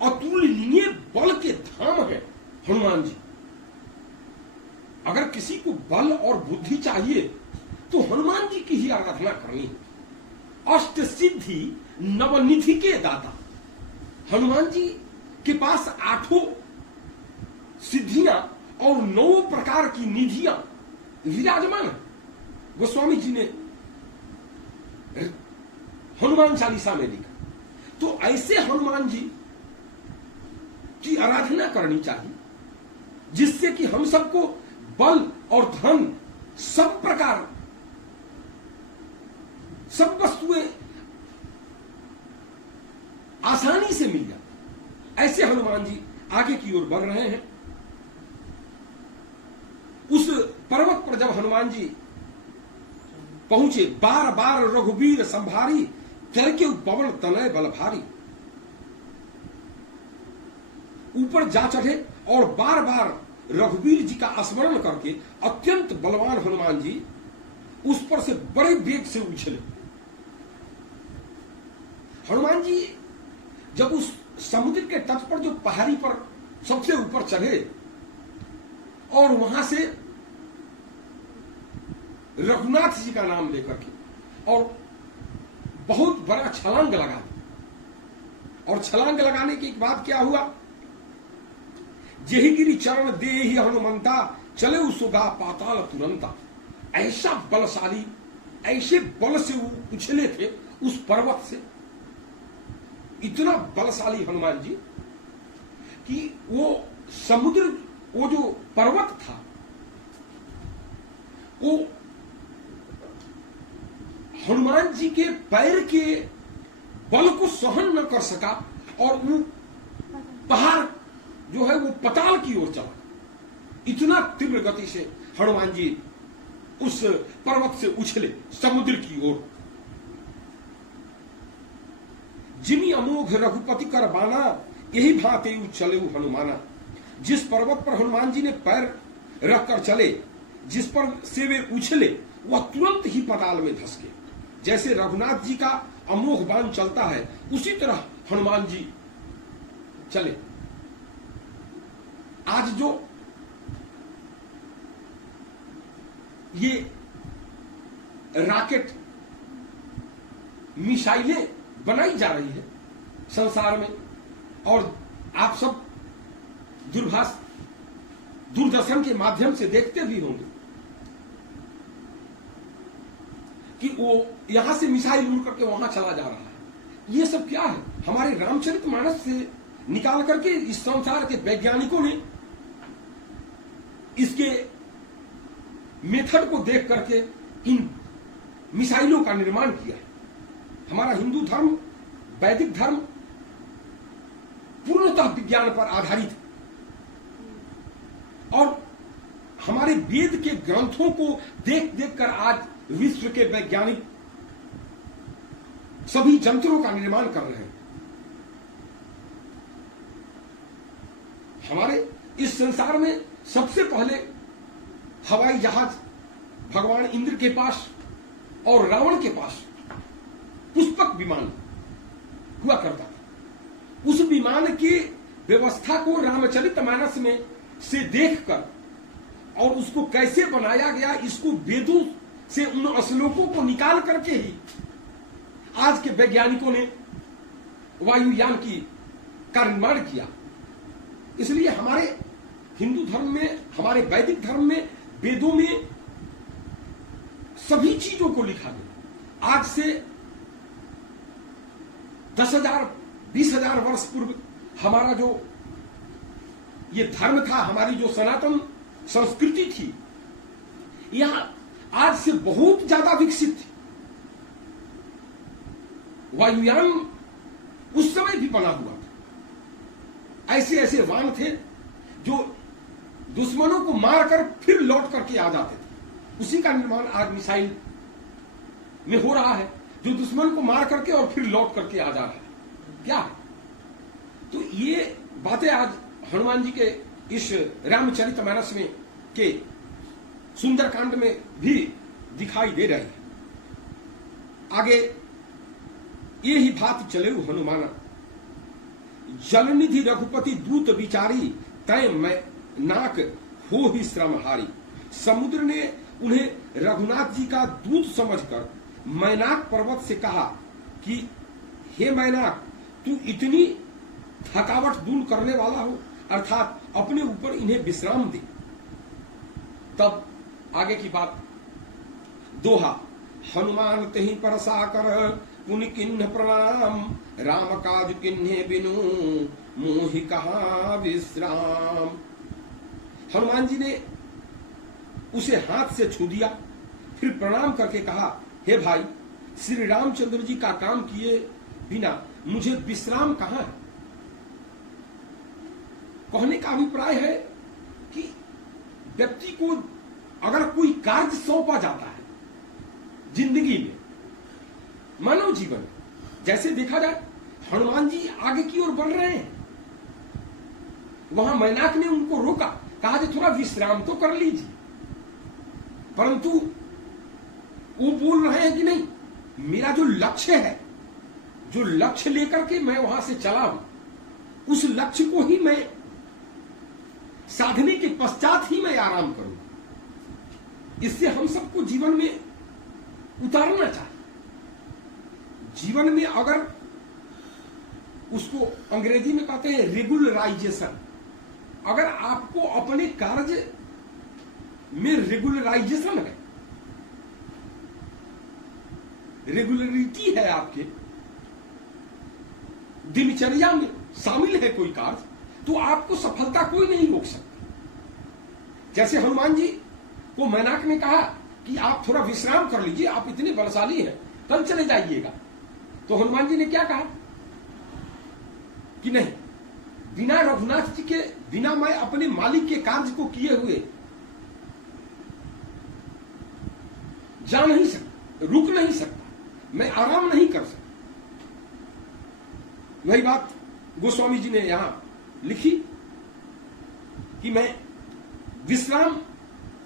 अतुलनीय बल के धाम है हनुमान जी। अगर किसी को बल और बुद्धि चाहिए तो हनुमान जी की ही आराधना करनी है। अष्ट सिद्धि नवनिधि के दाता हनुमान जी के पास 8 सिद्धियां और 9 प्रकार की निधियां विराजमान है। गोस्वामी जी ने हनुमान चालीसा में लिखा। तो ऐसे हनुमान जी की आराधना करनी चाहिए, जिससे कि हम सबको बल और धन, सब प्रकार, सब वस्तुएं आसानी से मिल जाए। ऐसे हनुमान जी आगे की ओर बढ़ रहे हैं। उस पर्वत पर जब हनुमान जी पहुंचे, बार बार रघुवीर संभारी, तरके पवन तनय बल भारी। ऊपर जा चढ़े और बार बार रघुवीर जी का स्मरण करके अत्यंत बलवान हनुमान जी उस पर से बड़े वेग से उछले। हनुमान जी जब उस समुद्र के तट पर, जो पहाड़ी पर सबसे ऊपर चढ़े और वहां से रघुनाथ जी का नाम लेकर के और बहुत बड़ा छलांग लगा, और छलांग लगाने के बाद क्या हुआ, जेहि गिरि चरण देहि हनुमंता, चले सुगा पाताल तुरंता। ऐसा बलशाली, ऐसे बल से वो उछले थे उस पर्वत से, इतना बलशाली हनुमान जी कि वो समुद्र, वो जो पर्वत था वो हनुमान जी के पैर के बल को सहन न कर सका, और वो पहाड़ जो है वो पताल की ओर चला। इतना तीव्र गति से हनुमान जी उस पर्वत से उछले समुद्र की ओर। जिमी अमोघ रघुपति कर बाना, यही भांति चले हनुमाना। जिस पर्वत पर हनुमान जी ने पैर रखकर चले, जिस पर से वे उछले, वह तुरंत ही पताल में धंस गए। जैसे रघुनाथ जी का अमोघ बाण चलता है, उसी तरह हनुमान जी चले। आज जो ये रॉकेट मिसाइलें बनाई जा रही है संसार में, और आप सब दूरदर्शन के माध्यम से देखते भी होंगे कि वो यहां से मिसाइल उड़ करके वहां चला जा रहा है। ये सब क्या है? हमारे रामचरितमानस से निकाल करके इस संसार के वैज्ञानिकों ने इसके मेथड को देख करके इन मिसाइलों का निर्माण किया है। हमारा हिंदू धर्म, वैदिक धर्म पूर्णतः विज्ञान पर आधारित है, और हमारे वेद के ग्रंथों को देख देख कर आज विश्व के वैज्ञानिक सभी यंत्रों का निर्माण कर रहे हैं। हमारे इस संसार में सबसे पहले हवाई जहाज भगवान इंद्र के पास और रावण के पास पुष्पक विमान हुआ करता था। उस विमान की व्यवस्था को रामचरितमानस में से देखकर और उसको कैसे बनाया गया, इसको वेदों से उन श्लोकों को निकाल करके ही आज के वैज्ञानिकों ने वायुयान का निर्माण किया। इसलिए हमारे हिंदू धर्म में, हमारे वैदिक धर्म में, वेदों में सभी चीजों को लिखा गया। आज से 10,000 20,000 वर्ष पूर्व हमारा जो ये धर्म था, हमारी जो सनातन संस्कृति थी, यह आज से बहुत ज्यादा विकसित थी। वायुयान उस समय भी बना हुआ था। ऐसे ऐसे वाहन थे जो दुश्मनों को मारकर फिर लौट करके आ जाते थे। उसी का निर्माण आज मिसाइल में हो रहा है, जो दुश्मन को मार करके और फिर लौट करके आ जा रहा है। क्या है? तो ये बातें आज हनुमान जी के इस रामचरितमानस में के सुंदरकांड में भी दिखाई दे रही है। आगे ये ही बात चले हनुमाना, जलनिधि रघुपति दूत विचारी, तय मैं नाक हो ही श्रमहारी। समुद्र ने उन्हें रघुनाथ जी का दूत समझकर मैनाक पर्वत से कहा कि हे मैनाक, तू इतनी थकावट दूर करने वाला हो, अर्थात अपने ऊपर इन्हें विश्राम दे। तब आगे की बात, दोहा, हनुमान तहि परसा कर पुनि किन्ह प्रणाम, राम काज किन्हे बिनु मोहि कहा विश्राम। हनुमान जी ने उसे हाथ से छू दिया, फिर प्रणाम करके कहा, हे भाई, श्री रामचंद्र जी का काम किए बिना मुझे विश्राम कहां है। कहने का अभिप्राय है कि व्यक्ति को अगर कोई कार्य सौंपा जाता है जिंदगी में, मानव जीवन, जैसे देखा जाए हनुमान जी आगे की ओर बढ़ रहे हैं, वहां मैनाक ने उनको रोका, कहा कि थोड़ा विश्राम तो कर लीजिए, परंतु वो बोल रहे हैं कि नहीं, मेरा जो लक्ष्य है, जो लक्ष्य लेकर के मैं वहां से चला हूं, उस लक्ष्य को ही मैं साधने के पश्चात ही मैं आराम करूंगा। इससे हम सबको जीवन में उतारना चाहिए। जीवन में अगर उसको अंग्रेजी में कहते हैं रेगुलराइजेशन, अगर आपको अपने कार्य में रेगुलराइजेशन है, रेगुलरिटी है, आपके दिनचर्या में शामिल है कोई कार्य, तो आपको सफलता कोई नहीं रोक सकता। जैसे हनुमान जी को मैनाक ने कहा कि आप थोड़ा विश्राम कर लीजिए, आप इतने बलशाली हैं, कल चले जाइएगा। तो हनुमान जी ने क्या कहा कि नहीं, बिना रघुनाथ जी के, बिना मैं अपने मालिक के कार्य को किए हुए जा नहीं सकता, रुक नहीं सकता, मैं आराम नहीं कर सकता। वही बात गोस्वामी जी ने यहां लिखी कि मैं विश्राम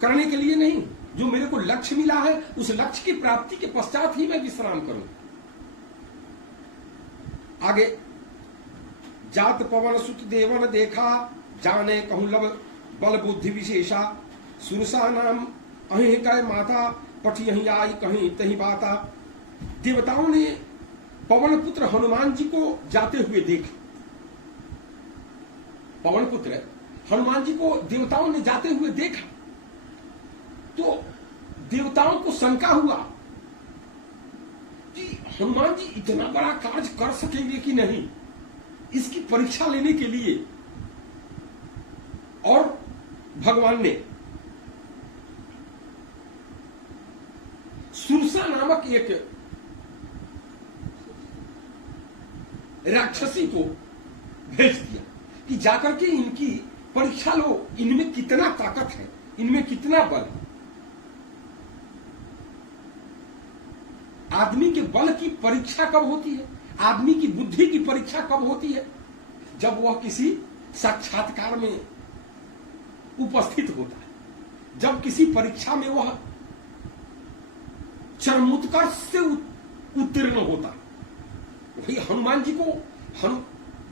करने के लिए नहीं, जो मेरे को लक्ष्य मिला है, उस लक्ष्य की प्राप्ति के पश्चात ही मैं विश्राम करूं। आगे, जात पवन सुत देवन देखा, जाने कहूं लब बल बुद्धि विशेषा, सुरसा नाम अहि कह माता, पट यहीं आई कहीं तही बात आ। देवताओं ने पवन पुत्र हनुमान जी को जाते हुए देखा। पवन पुत्र हनुमान जी को देवताओं ने जाते हुए देखा तो देवताओं को शंका हुआ कि हनुमान जी इतना बड़ा कार्य कर सकेंगे कि नहीं। इसकी परीक्षा लेने के लिए और भगवान ने सुरसा नामक एक राक्षसी को भेज दिया कि जाकर के इनकी परीक्षा लो, इनमें कितना ताकत है, इनमें कितना बल है। आदमी के बल की परीक्षा कब होती है, आदमी की बुद्धि की परीक्षा कब होती है? जब वह किसी साक्षात्कार में उपस्थित होता है, जब किसी परीक्षा में वह चरमोत्कर्ष से उत्तीर्ण होता है। भाई हनुमान जी को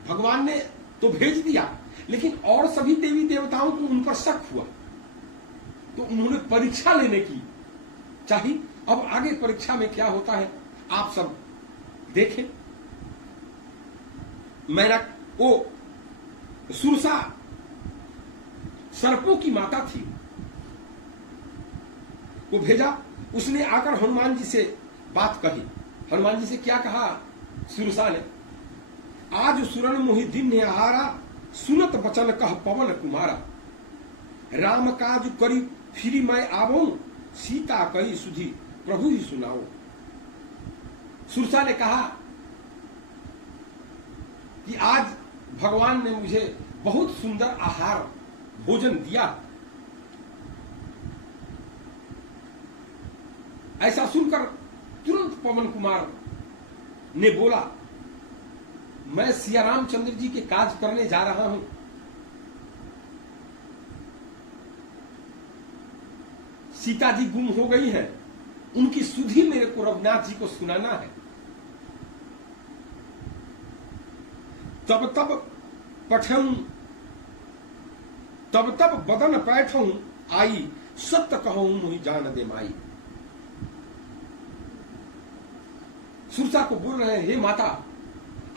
भगवान ने तो भेज दिया, लेकिन और सभी देवी देवताओं को उन पर शक हुआ तो उन्होंने परीक्षा लेने की चाहिए। अब आगे परीक्षा में क्या होता है आप सब देखें। मेनक वो सुरसा सर्पों की माता थी, वो भेजा। उसने आकर हनुमान जी से बात कही। हनुमान जी से क्या कहा सुरसा ने? आज सुरन मोहि दिन ने हारा, सुनत बचन कह पवन कुमारा। राम काज करी फिरी मैं आवो, सीता कही सुधी प्रभु ही सुनाओ। सुरसा ने कहा कि आज भगवान ने मुझे बहुत सुंदर आहार भोजन दिया। ऐसा सुनकर तुरंत पवन कुमार ने बोला, मैं सिया रामचंद्र जी के काज करने जा रहा हूं। सीता जी गुम हो गई हैं, उनकी सुधि मेरे को रघुनाथ जी को सुनाना है। तब तब पठऊं, तब तब बदन पैठऊं आई, सत्य कहूं मुहि जान दे माई। सुरसा को बोल रहे हैं, हे माता,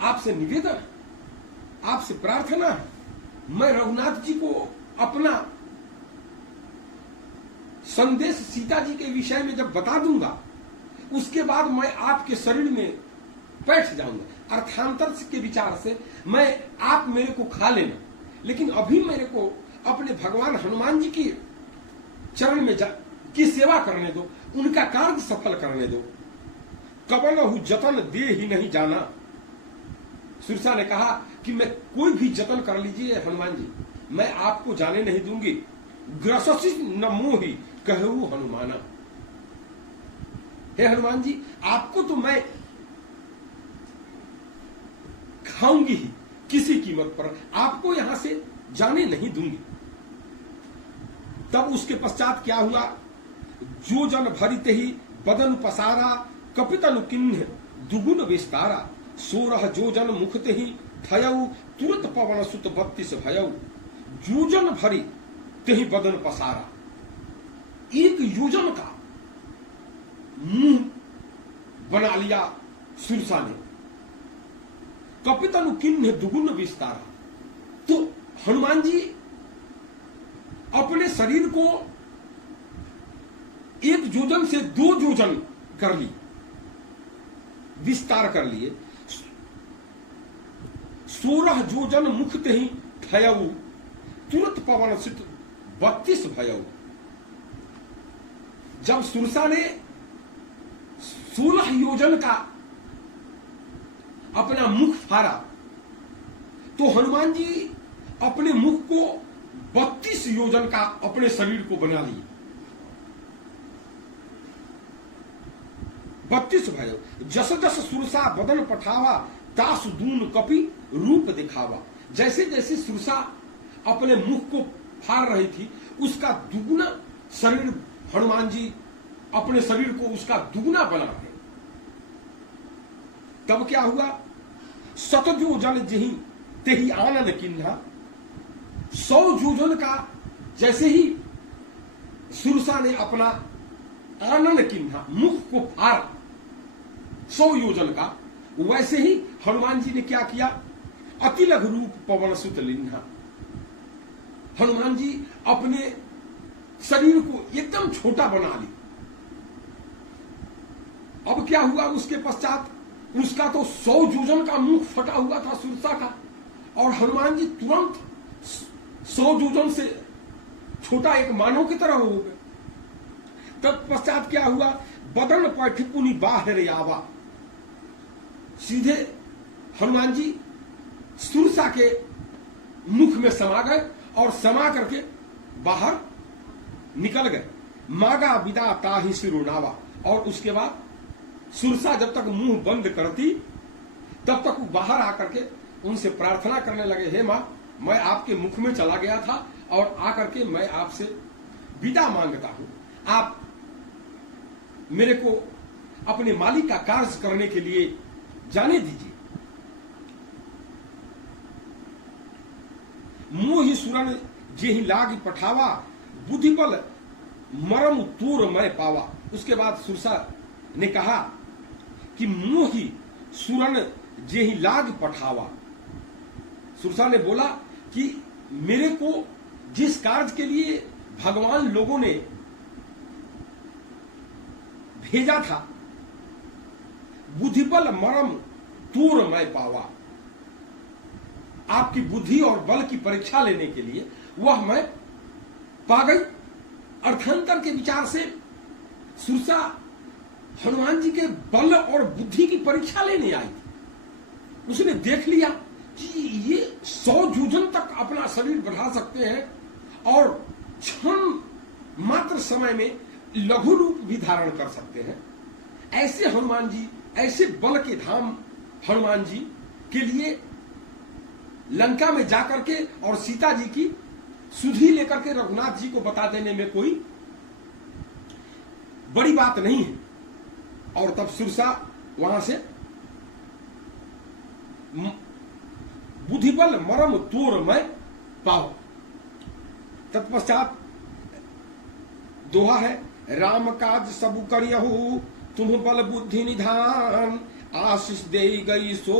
आपसे निवेदन, आपसे प्रार्थना है, मैं रघुनाथ जी को अपना संदेश सीता जी के विषय में जब बता दूंगा, उसके बाद मैं आपके शरीर में बैठ जाऊंगा। अर्थांतर के विचार से मैं आप मेरे को खा लेना, लेकिन अभी मेरे को अपने भगवान हनुमान जी की चरण में की सेवा करने दो, उनका कार्य सफल करने दो। कबनहु जतन दे ही नहीं जाना। सुरसा ने कहा कि मैं कोई भी जतन कर लीजिए हनुमान जी, मैं आपको जाने नहीं दूंगी। ग्रससी न मोहि कहू हनुमाना। हे हनुमान जी, आपको तो मैं खाऊंगी ही किसी कीमत पर, आपको यहां से जाने नहीं दूंगी। तब उसके पश्चात क्या हुआ? जो जन भरित ही बदन पसारा, कपितनु किन्ह दुगुन विस्तारा। 16 जोजन मुखत ही थयऊ, तुरत पवन सुत 32 भयऊ। योजन भरी तेहि बदन पसारा। 1 योजन का मुंह बना लिया सुरसा ने। कपितनु किन्ह दुगुन विस्तारा। तो हनुमान जी अपने शरीर को 1 योजन से 2 योजन कर ली, विस्तार कर लिए। 16 योजन मुख ही थयऊ, तुरत पवन सुत 32 भयऊ। जब सुरसा ने 16 योजन का अपना मुख फाड़ा तो हनुमान जी अपने मुख को 32 योजन का अपने शरीर को बना लिए। 32 भयो। जस जस सुरसा बदन पठावा, दास दून कपि रूप दिखावा। जैसे जैसे सुरसा अपने मुख को फाड़ रही थी, उसका दुगुना शरीर हनुमान जी अपने शरीर को उसका दुगुना बना रहे। तब क्या हुआ? सतजो जन जही तेही आनंद किन्हा। 100 योजन का जैसे ही सुरसा ने अपना आनन किन्हा, मुख को फाड़ 100 योजन का, वैसे ही हनुमान जी ने क्या किया, अति लघु रूप पवन सुत लिन्हा। हनुमान जी अपने शरीर को एकदम छोटा बना ली। अब क्या हुआ उसके पश्चात, उसका तो 100 योजन का मुख फटा हुआ था सुरसा का, और हनुमान जी तुरंत 100 योजन से छोटा एक मानव की तरह हो गए। तब पश्चात क्या हुआ, बदन पर पुनि बाहर आवा, सीधे हनुमान जी सुरसा के मुख में समा गए और समा करके बाहर निकल गए। मागा विदा ताहि सिरुनावा, और उसके बाद सुरसा जब तक मुंह बंद करती तब तक वो बाहर आकर के उनसे प्रार्थना करने लगे, हे मां, मैं आपके मुख में चला गया था और आकर के मैं आपसे विदा मांगता हूं, आप मेरे को अपने मालिक का कार्य करने के लिए जाने दीजिए। मोहि सुरन जेहि लाग पठावा, बुद्धिबल मरम तूर मैं पावा। उसके बाद सुरसा ने कहा कि मोहि सुरन जेहि लाग पठावा। सुरसा ने बोला कि मेरे को जिस कार्य के लिए भगवान लोगों ने भेजा था, बुद्धिबल मरम तूर मैं पावा, आपकी बुद्धि और बल की परीक्षा लेने के लिए वह मैं पा गई। अर्थांतर के विचार से सुरसा हनुमान जी के बल और बुद्धि की परीक्षा लेने आई। उसने देख लिया कि ये 100 योजन तक अपना शरीर बढ़ा सकते हैं और क्षण मात्र समय में लघु रूप भी धारण कर सकते हैं। ऐसे हनुमान जी, ऐसे बल के धाम हनुमान जी के लिए लंका में जाकर के और सीता जी की सुधि लेकर के रघुनाथ जी को बता देने में कोई बड़ी बात नहीं है। और तब सुरसा वहां से बुद्धिबल मरम तोर मैं पाओ। तत्पश्चात दोहा है, राम काज सबु करियहु तुम बल बुद्धि निधान, आशीष दे गई सो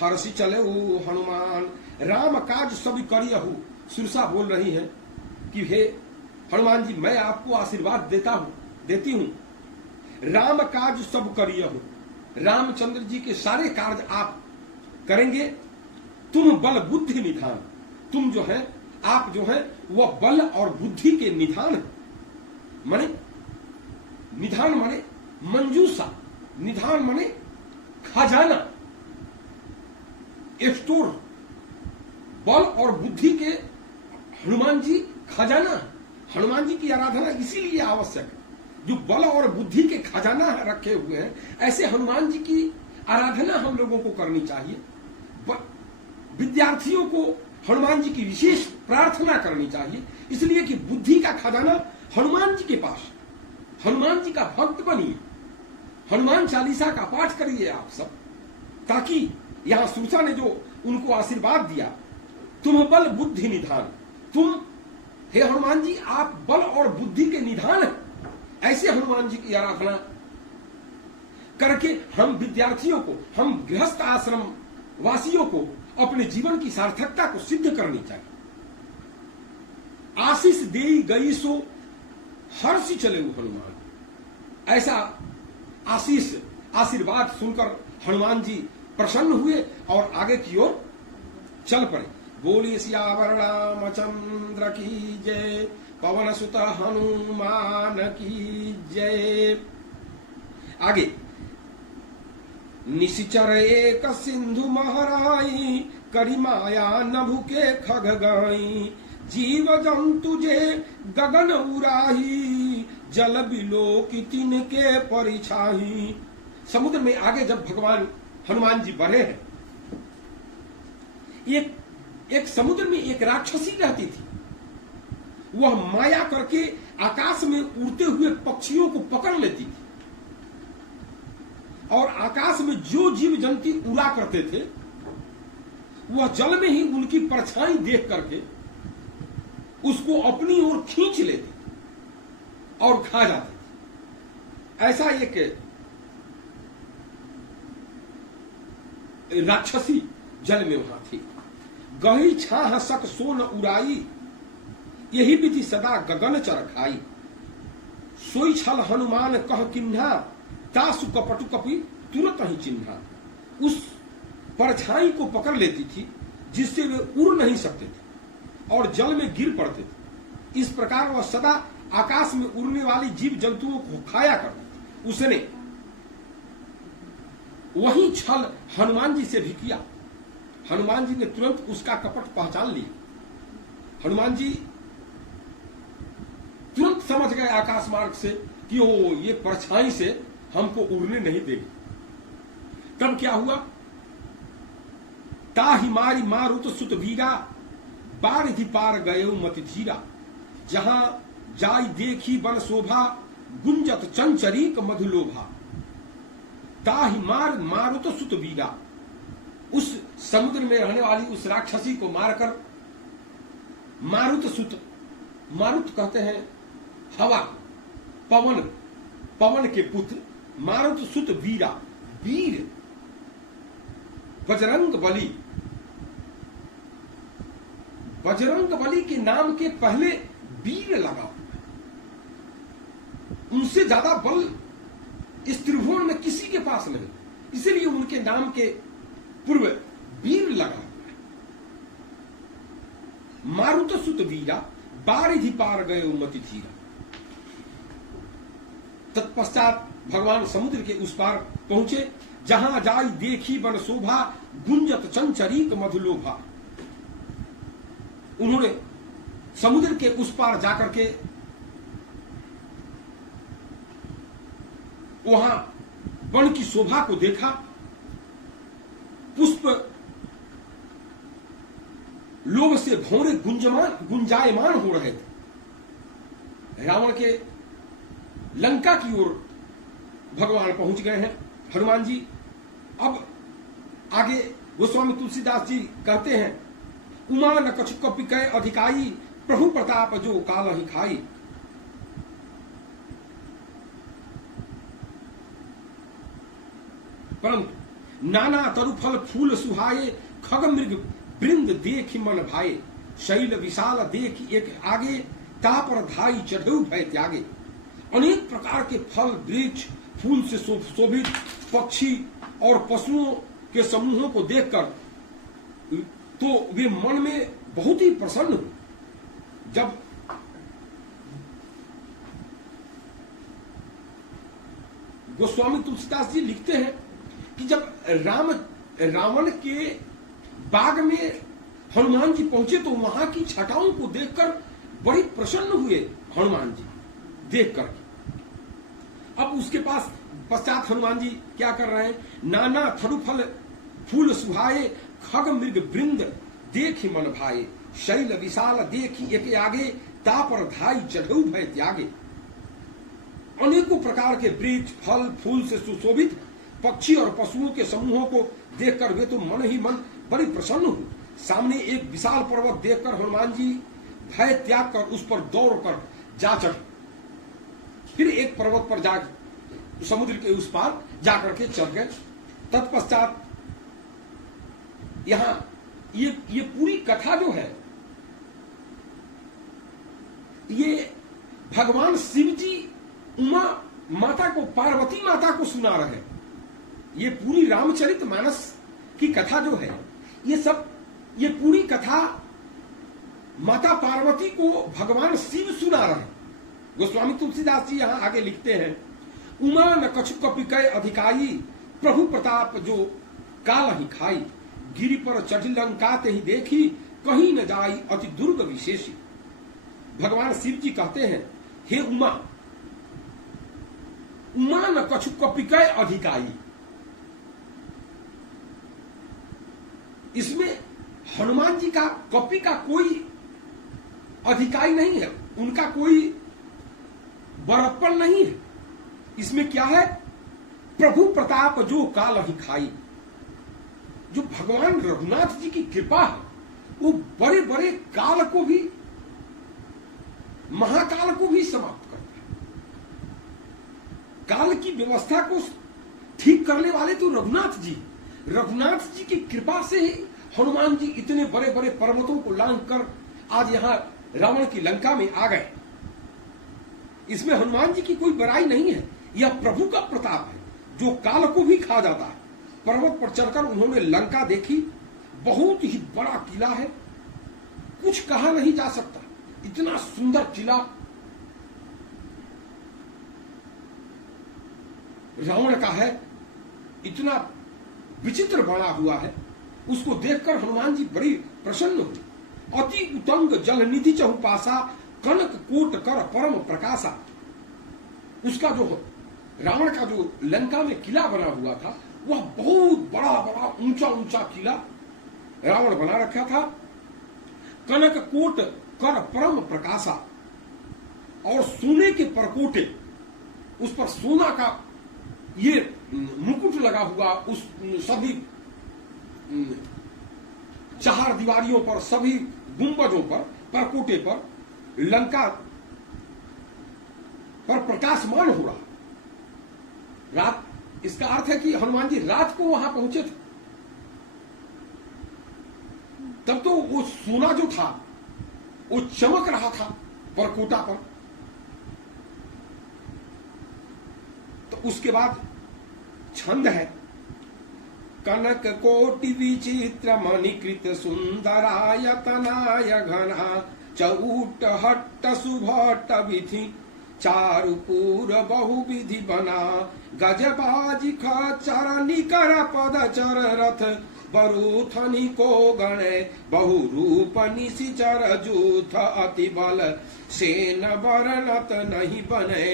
हर्षि चले हनुमान। राम काज सब करियहु, सुरसा बोल रही है कि हे हनुमान जी, मैं आपको आशीर्वाद देती हूं। राम काज सब करियहु, रामचंद्र जी के सारे कार्य आप करेंगे। तुम बल बुद्धि निधान, तुम जो है, आप जो है वह बल और बुद्धि के निधान है। माने निधान माने मंजूसा, निधान माने खजाना, स्टोर। बल और बुद्धि के हनुमान जी खजाना। हनुमान जी की आराधना इसीलिए आवश्यक है। जो बल और बुद्धि के खजाना रखे हुए हैं, ऐसे हनुमान जी की आराधना हम लोगों को करनी चाहिए। विद्यार्थियों को हनुमान जी की विशेष प्रार्थना करनी चाहिए, इसलिए कि बुद्धि का खजाना हनुमान जी के पास। हनुमान जी का भक्त बनिए, हनुमान चालीसा का पाठ करिए आप सब, ताकि यहां सुरसा ने जो उनको आशीर्वाद दिया, तुम बल बुद्धि निधान, तुम हे हनुमान जी आप बल और बुद्धि के निधान हैं। ऐसे हनुमान जी की आराधना करके हम विद्यार्थियों को, हम गृहस्थ आश्रम वासियों को अपने जीवन की सार्थकता को सिद्ध करनी चाहिए। आशीष दे गई सो हर्षि चले हनुमान। ऐसा आशीष, आशीर्वाद सुनकर हनुमान जी प्रसन्न हुए और आगे की ओर चल पड़े। बोलिए सियावर रामचंद्र की जय, पवन सुत हनुमान की जय। आगे, निशिचर एक सिंधु महराई, करी माया नभु के खग गई, जीव जंतु जे गगन उराही, जल बिलो की तिनके परिछाही। समुद्र में आगे जब भगवान हनुमान जी बढ़े हैं, एक समुद्र में एक राक्षसी रहती थी। वह माया करके आकाश में उड़ते हुए पक्षियों को पकड़ लेती थी और आकाश में जो जीव जंतु उड़ा करते थे, वह जल में ही उनकी परछाई देख करके उसको अपनी ओर खींच लेते और खा जाते थे। ऐसा एक राक्षसी जल में वहां थी। गही छाह सक सोन उड़ाई, यही विधि सदा गगन चर खाई। सोई छल हनुमान कह किन्हा, तासु कपटु कपि तुरंत ही चिन्हा। उस परछाई को पकड़ लेती थी जिससे वे उड़ नहीं सकते थे और जल में गिर पड़ते थे। इस प्रकार वह सदा आकाश में उड़ने वाली जीव जंतुओं को खाया करती थी। उसने वही छल हनुमान जी से भी किया। हनुमान जी ने तुरंत उसका कपट पहचान लिया। हनुमान जी तुरंत समझ गए आकाश मार्ग से कि ओ ये परछाई से हमको उड़ने नहीं देगी। तब क्या हुआ? ताहि मारी मारुत सुत वीरा, बारिधि पार गए मति धीरा। जहां जाई देखी वन शोभा, गुंजत चंचरीक मधुलोभा। ताहि मार मारुत सुत वीरा, उस समुद्र में रहने वाली उस राक्षसी को मारकर मारुत सुत, मारुत कहते हैं हवा, पवन, पवन के पुत्र, मारुत सुत वीरा, वीर, बजरंग बली। बजरंग बली के नाम के पहले वीर लगा। उनसे ज्यादा बल इस त्रिभुवन में किसी के पास नहीं, इसीलिए उनके नाम के पूर्व वीर लगा। मारुत सुत वीरा, बारिधि पार गए मति धीरा। तत्पश्चात भगवान समुद्र के उस पार पहुंचे। जहां जाई देखी वन शोभा, गुंजत चंचरीक मधुलोभा। उन्होंने समुद्र के उस पार जाकर के वहां वन की शोभा को देखा। पुष्प लोभ से भौरे गुंजायमान हो रहे थे। रावण के लंका की ओर भगवान पहुंच गए हैं हनुमान जी। अब आगे गोस्वामी तुलसीदास जी कहते हैं, उमा न कछु कपि कै अधिकाई, प्रभु प्रताप जो काल ही खाई। परंतु नाना तरुफल फूल सुहाये, खग मृग वृंद देखि मन भाए। शैल विशाल देखि एक आगे, तापर धाई चढ़ऊ भय त्यागे। अनेक प्रकार के फल, वृक्ष, फूल से शोभित पक्षी और पशुओं के समूहों को देखकर तो वे मन में बहुत ही प्रसन्न हुए। जब गोस्वामी तुलसीदास जी लिखते हैं कि जब रावण के बाग में हनुमान जी पहुंचे तो वहां की छटाओं को देखकर बड़ी प्रसन्न हुए हनुमान जी देखकर। अब उसके पास पश्चात हनुमान जी क्या कर रहे हैं? नाना थरुफल फूल सुहाये, खग मृग वृंद देखि मन भाए। शैल विशाल देखि एक आगे, तापर धाई चढ़ऊ भय त्यागे। अनेकों प्रकार के वृक्ष, फल, फूल से सुशोभित पक्षी और पशुओं के समूहों को देखकर वे तो मन ही मन बड़ी प्रसन्न हुए। सामने एक विशाल पर्वत देखकर हनुमान जी भय त्याग कर उस पर दौड़कर जा चढ़े। फिर एक पर्वत पर जा समुद्र के उस पार जाकर के चढ़ गए। तत्पश्चात यहां ये पूरी कथा जो है ये भगवान शिव जी उमा माता को, पार्वती माता को सुना रहे। ये पूरी रामचरितमानस की कथा जो है ये पूरी कथा माता पार्वती को भगवान शिव सुना रहे। गोस्वामी तुलसीदास जी यहां आगे लिखते हैं, उमा न कछु कपि कै अधिकाई, प्रभु प्रताप जो काल ही खाई। गिरि पर चढ़ लंका ते ही देखी, कहीं न जाई अति दुर्ग विशेषी। भगवान शिव जी कहते हैं, हे उमा, उमा न कछु कपि कै अधिकाई। इसमें हनुमान जी का कपि का कोई अधिकारी नहीं है, उनका कोई बड़प्पन नहीं है। इसमें क्या है? प्रभु प्रताप जो काल ही खाई। जो भगवान रघुनाथ जी की कृपा है वो बड़े बड़े काल को भी, महाकाल को भी समाप्त करता है। काल की व्यवस्था को ठीक करने वाले तो रघुनाथ जी की कृपा से ही हनुमान जी इतने बड़े बड़े पर्वतों को लांघ कर आज यहां रावण की लंका में आ गए। इसमें हनुमान जी की कोई बड़ाई नहीं है, यह प्रभु का प्रताप है जो काल को भी खा जाता है। पर्वत पर चढ़कर उन्होंने लंका देखी, बहुत ही बड़ा किला है, कुछ कहा नहीं जा सकता, इतना सुंदर किला रावण का है, इतना विचित्र बना हुआ है। उसको देखकर हनुमान जी बड़ी प्रसन्न हुए। अति उतंग जल निधि चहुपासा, कनक कोट कर परम प्रकाशा। उसका जो रावण का जो लंका में किला बना हुआ था वह बहुत बड़ा बड़ा ऊंचा ऊंचा किला रावण बना रखा था। कनक कोट कर परम प्रकाशा, और सोने के परकोटे, उस पर सोना का ये मुकुट लगा हुआ, उस सभी चार दीवारियों पर, सभी गुंबदों पर, परकोटे पर लंका पर प्रकाशमान हो रहा। रात, इसका अर्थ है कि हनुमान जी रात को वहां पहुंचे थे, तब तो वो सोना जो था वो चमक रहा था परकोटा पर। तो उसके बाद छंद है, कनक कोटि विचित्र मणिकृत सुंदरायतनाय घना, चऊट हट्ट सुभट विधि चारुपूर बहुविधि बना, गजबाजी खचर निकर पद चर रथ, बरूथनी को गणे बहु रूप निशिचर जूथ, अति बल सेन बरनत नहीं बने।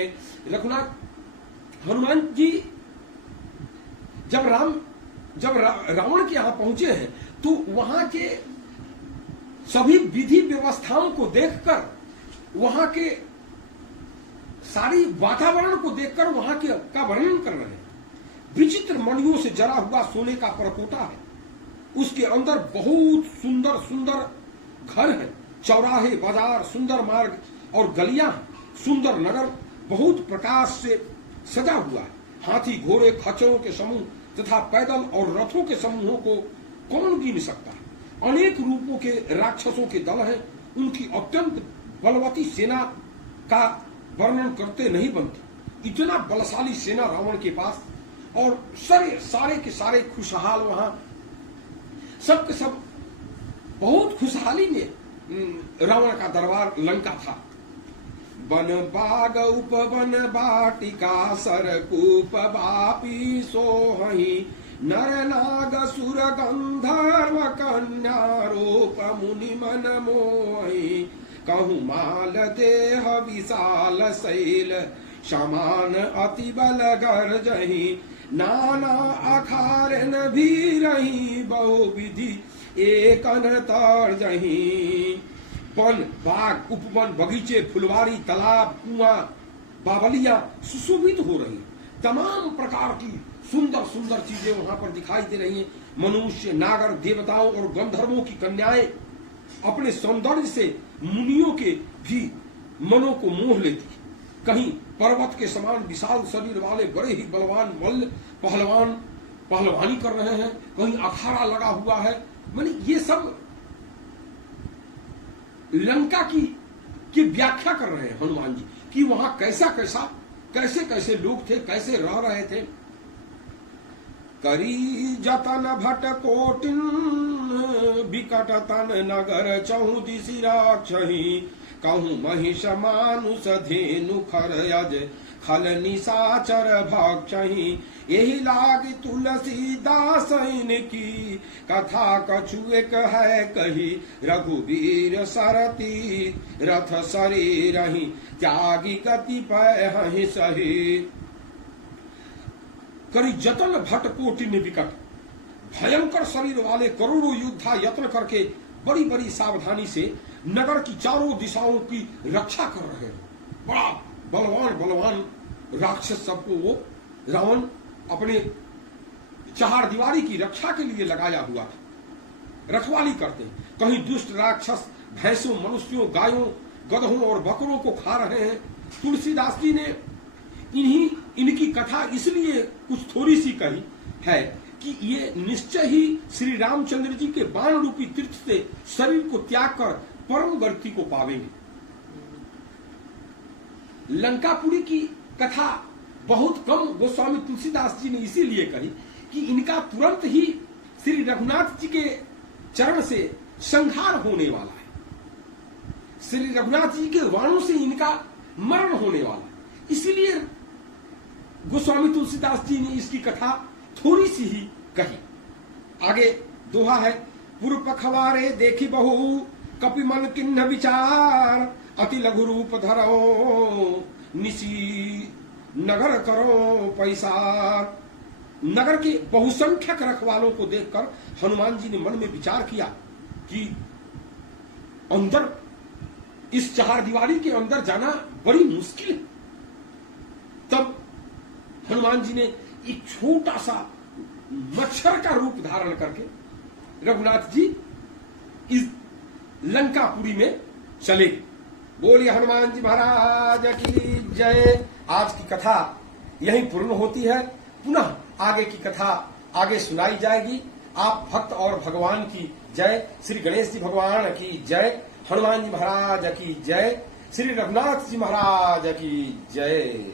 रघुनाथ हनुमान जी जब रावण के यहां पहुंचे हैं तो वहां के सभी विधि व्यवस्थाओं को देखकर, वहां के सारी वातावरण को देखकर वहां के का वर्णन कर रहे हैं। विचित्र मणियों से जरा हुआ सोने का परकोटा है, उसके अंदर बहुत सुंदर सुंदर घर हैं, चौराहे, बाजार, सुंदर मार्ग और गलियां, सुंदर नगर बहुत प्रकाश से सजा हुआ है। हाथी, घोड़े, खच्चरों के समूह तथा पैदल और रथों के समूहों को कौन गिन सकता है। अनेक रूपों के राक्षसों के दल हैं, उनकी अत्यंत बलवती सेना का वर्णन करते नहीं बनती। इतना बलशाली सेना रावण के पास, और सारे के सारे खुशहाल, वहां सब के सब बहुत खुशहाली में रावण का दरबार लंका था। वन बाग उपवन बाटिका सरकूप बापी सोहही, नर नाग सुर गंधर्व कन्या रूप मुनि मन मोहि, कहु माल देह विशाल शैल समान अति बल गर्जहि, नाना अखारन भी रही बहु विधि एकन तर्जहि। वन, बाग, उपवन, बगीचे, फुलवारी, तालाब, कुआं, बावलियां सुशोभित हो रही, तमाम प्रकार की सुंदर सुंदर चीजें वहां पर दिखाई दे रही हैं। मनुष्य, नागर, देवताओं और गंधर्वों की कन्याएं अपने सौंदर्य से मुनियों के भी मनों को मोह लेती। कहीं पर्वत के समान विशाल शरीर वाले बड़े ही बलवान मल्ल पहलवान पहलवानी कर रहे हैं, कहीं अखाड़ा लगा हुआ है। माने ये सब लंका की व्याख्या कर रहे हैं हनुमान जी कि वहां कैसे कैसे लोग थे, कैसे रह रहे थे। करी जतन भट कोटिन बिकट तन नगर चहुदिशि राक्षही, कहूँ महिष मानुष धेनु खर यज खल निशाचर भक्षही, यही लाग तुलसीदास की कथा कछु एक है कही, रघुवीर सरती रथ शरीर ही त्यागी गति पहि सही। करी जतन भट कोटिन विकट, भयंकर शरीर वाले करोड़ों योद्धा यत्न करके बड़ी बड़ी सावधानी से नगर की चारों दिशाओं की रक्षा कर रहे हैं। बड़ा बलवान राक्षस सबको वो रावण अपने चार दीवारी की रक्षा के लिए लगाया हुआ था, रखवाली करते हैं। कहीं दुष्ट राक्षस भैंसों, मनुष्यों, गायों, गधों और बकरों को खा रहे हैं। तुलसीदास जी ने इनकी कथा इसलिए कुछ थोड़ी सी कही है कि ये निश्चय ही श्री रामचंद्र जी के बाण रूपी तीर्थ से शरीर को त्याग कर परम गति को पावेंगे। लंकापुरी की कथा बहुत कम गोस्वामी तुलसीदास जी ने इसीलिए कही कि इनका तुरंत ही श्री रघुनाथ जी के चरण से संहार होने वाला है, श्री रघुनाथ जी के वाणों से इनका मरण होने वाला है। इसीलिए गोस्वामी तुलसीदास जी ने इसकी कथा थोड़ी सी ही कही। आगे दोहा है, पूर्व पखवारे देखी बहु कपि मन किन्ह विचार, अति लघु रूप धरो निशी नगर करो पैसार। नगर के बहुसंख्यक रखवालों को देखकर हनुमान जी ने मन में विचार किया कि अंदर इस चार दीवारी के अंदर जाना बड़ी मुश्किल है। तब हनुमान जी ने एक छोटा सा मच्छर का रूप धारण करके रघुनाथ जी इस लंकापुरी में चले। बोलिए हनुमान जी महाराज की जय। आज की कथा यहीं पूर्ण होती है। पुनः आगे की कथा आगे सुनाई जाएगी। आप भक्त और भगवान की जय। श्री गणेश जी भगवान की जय। हनुमान जी महाराज की जय। श्री रघुनाथ जी महाराज की जय।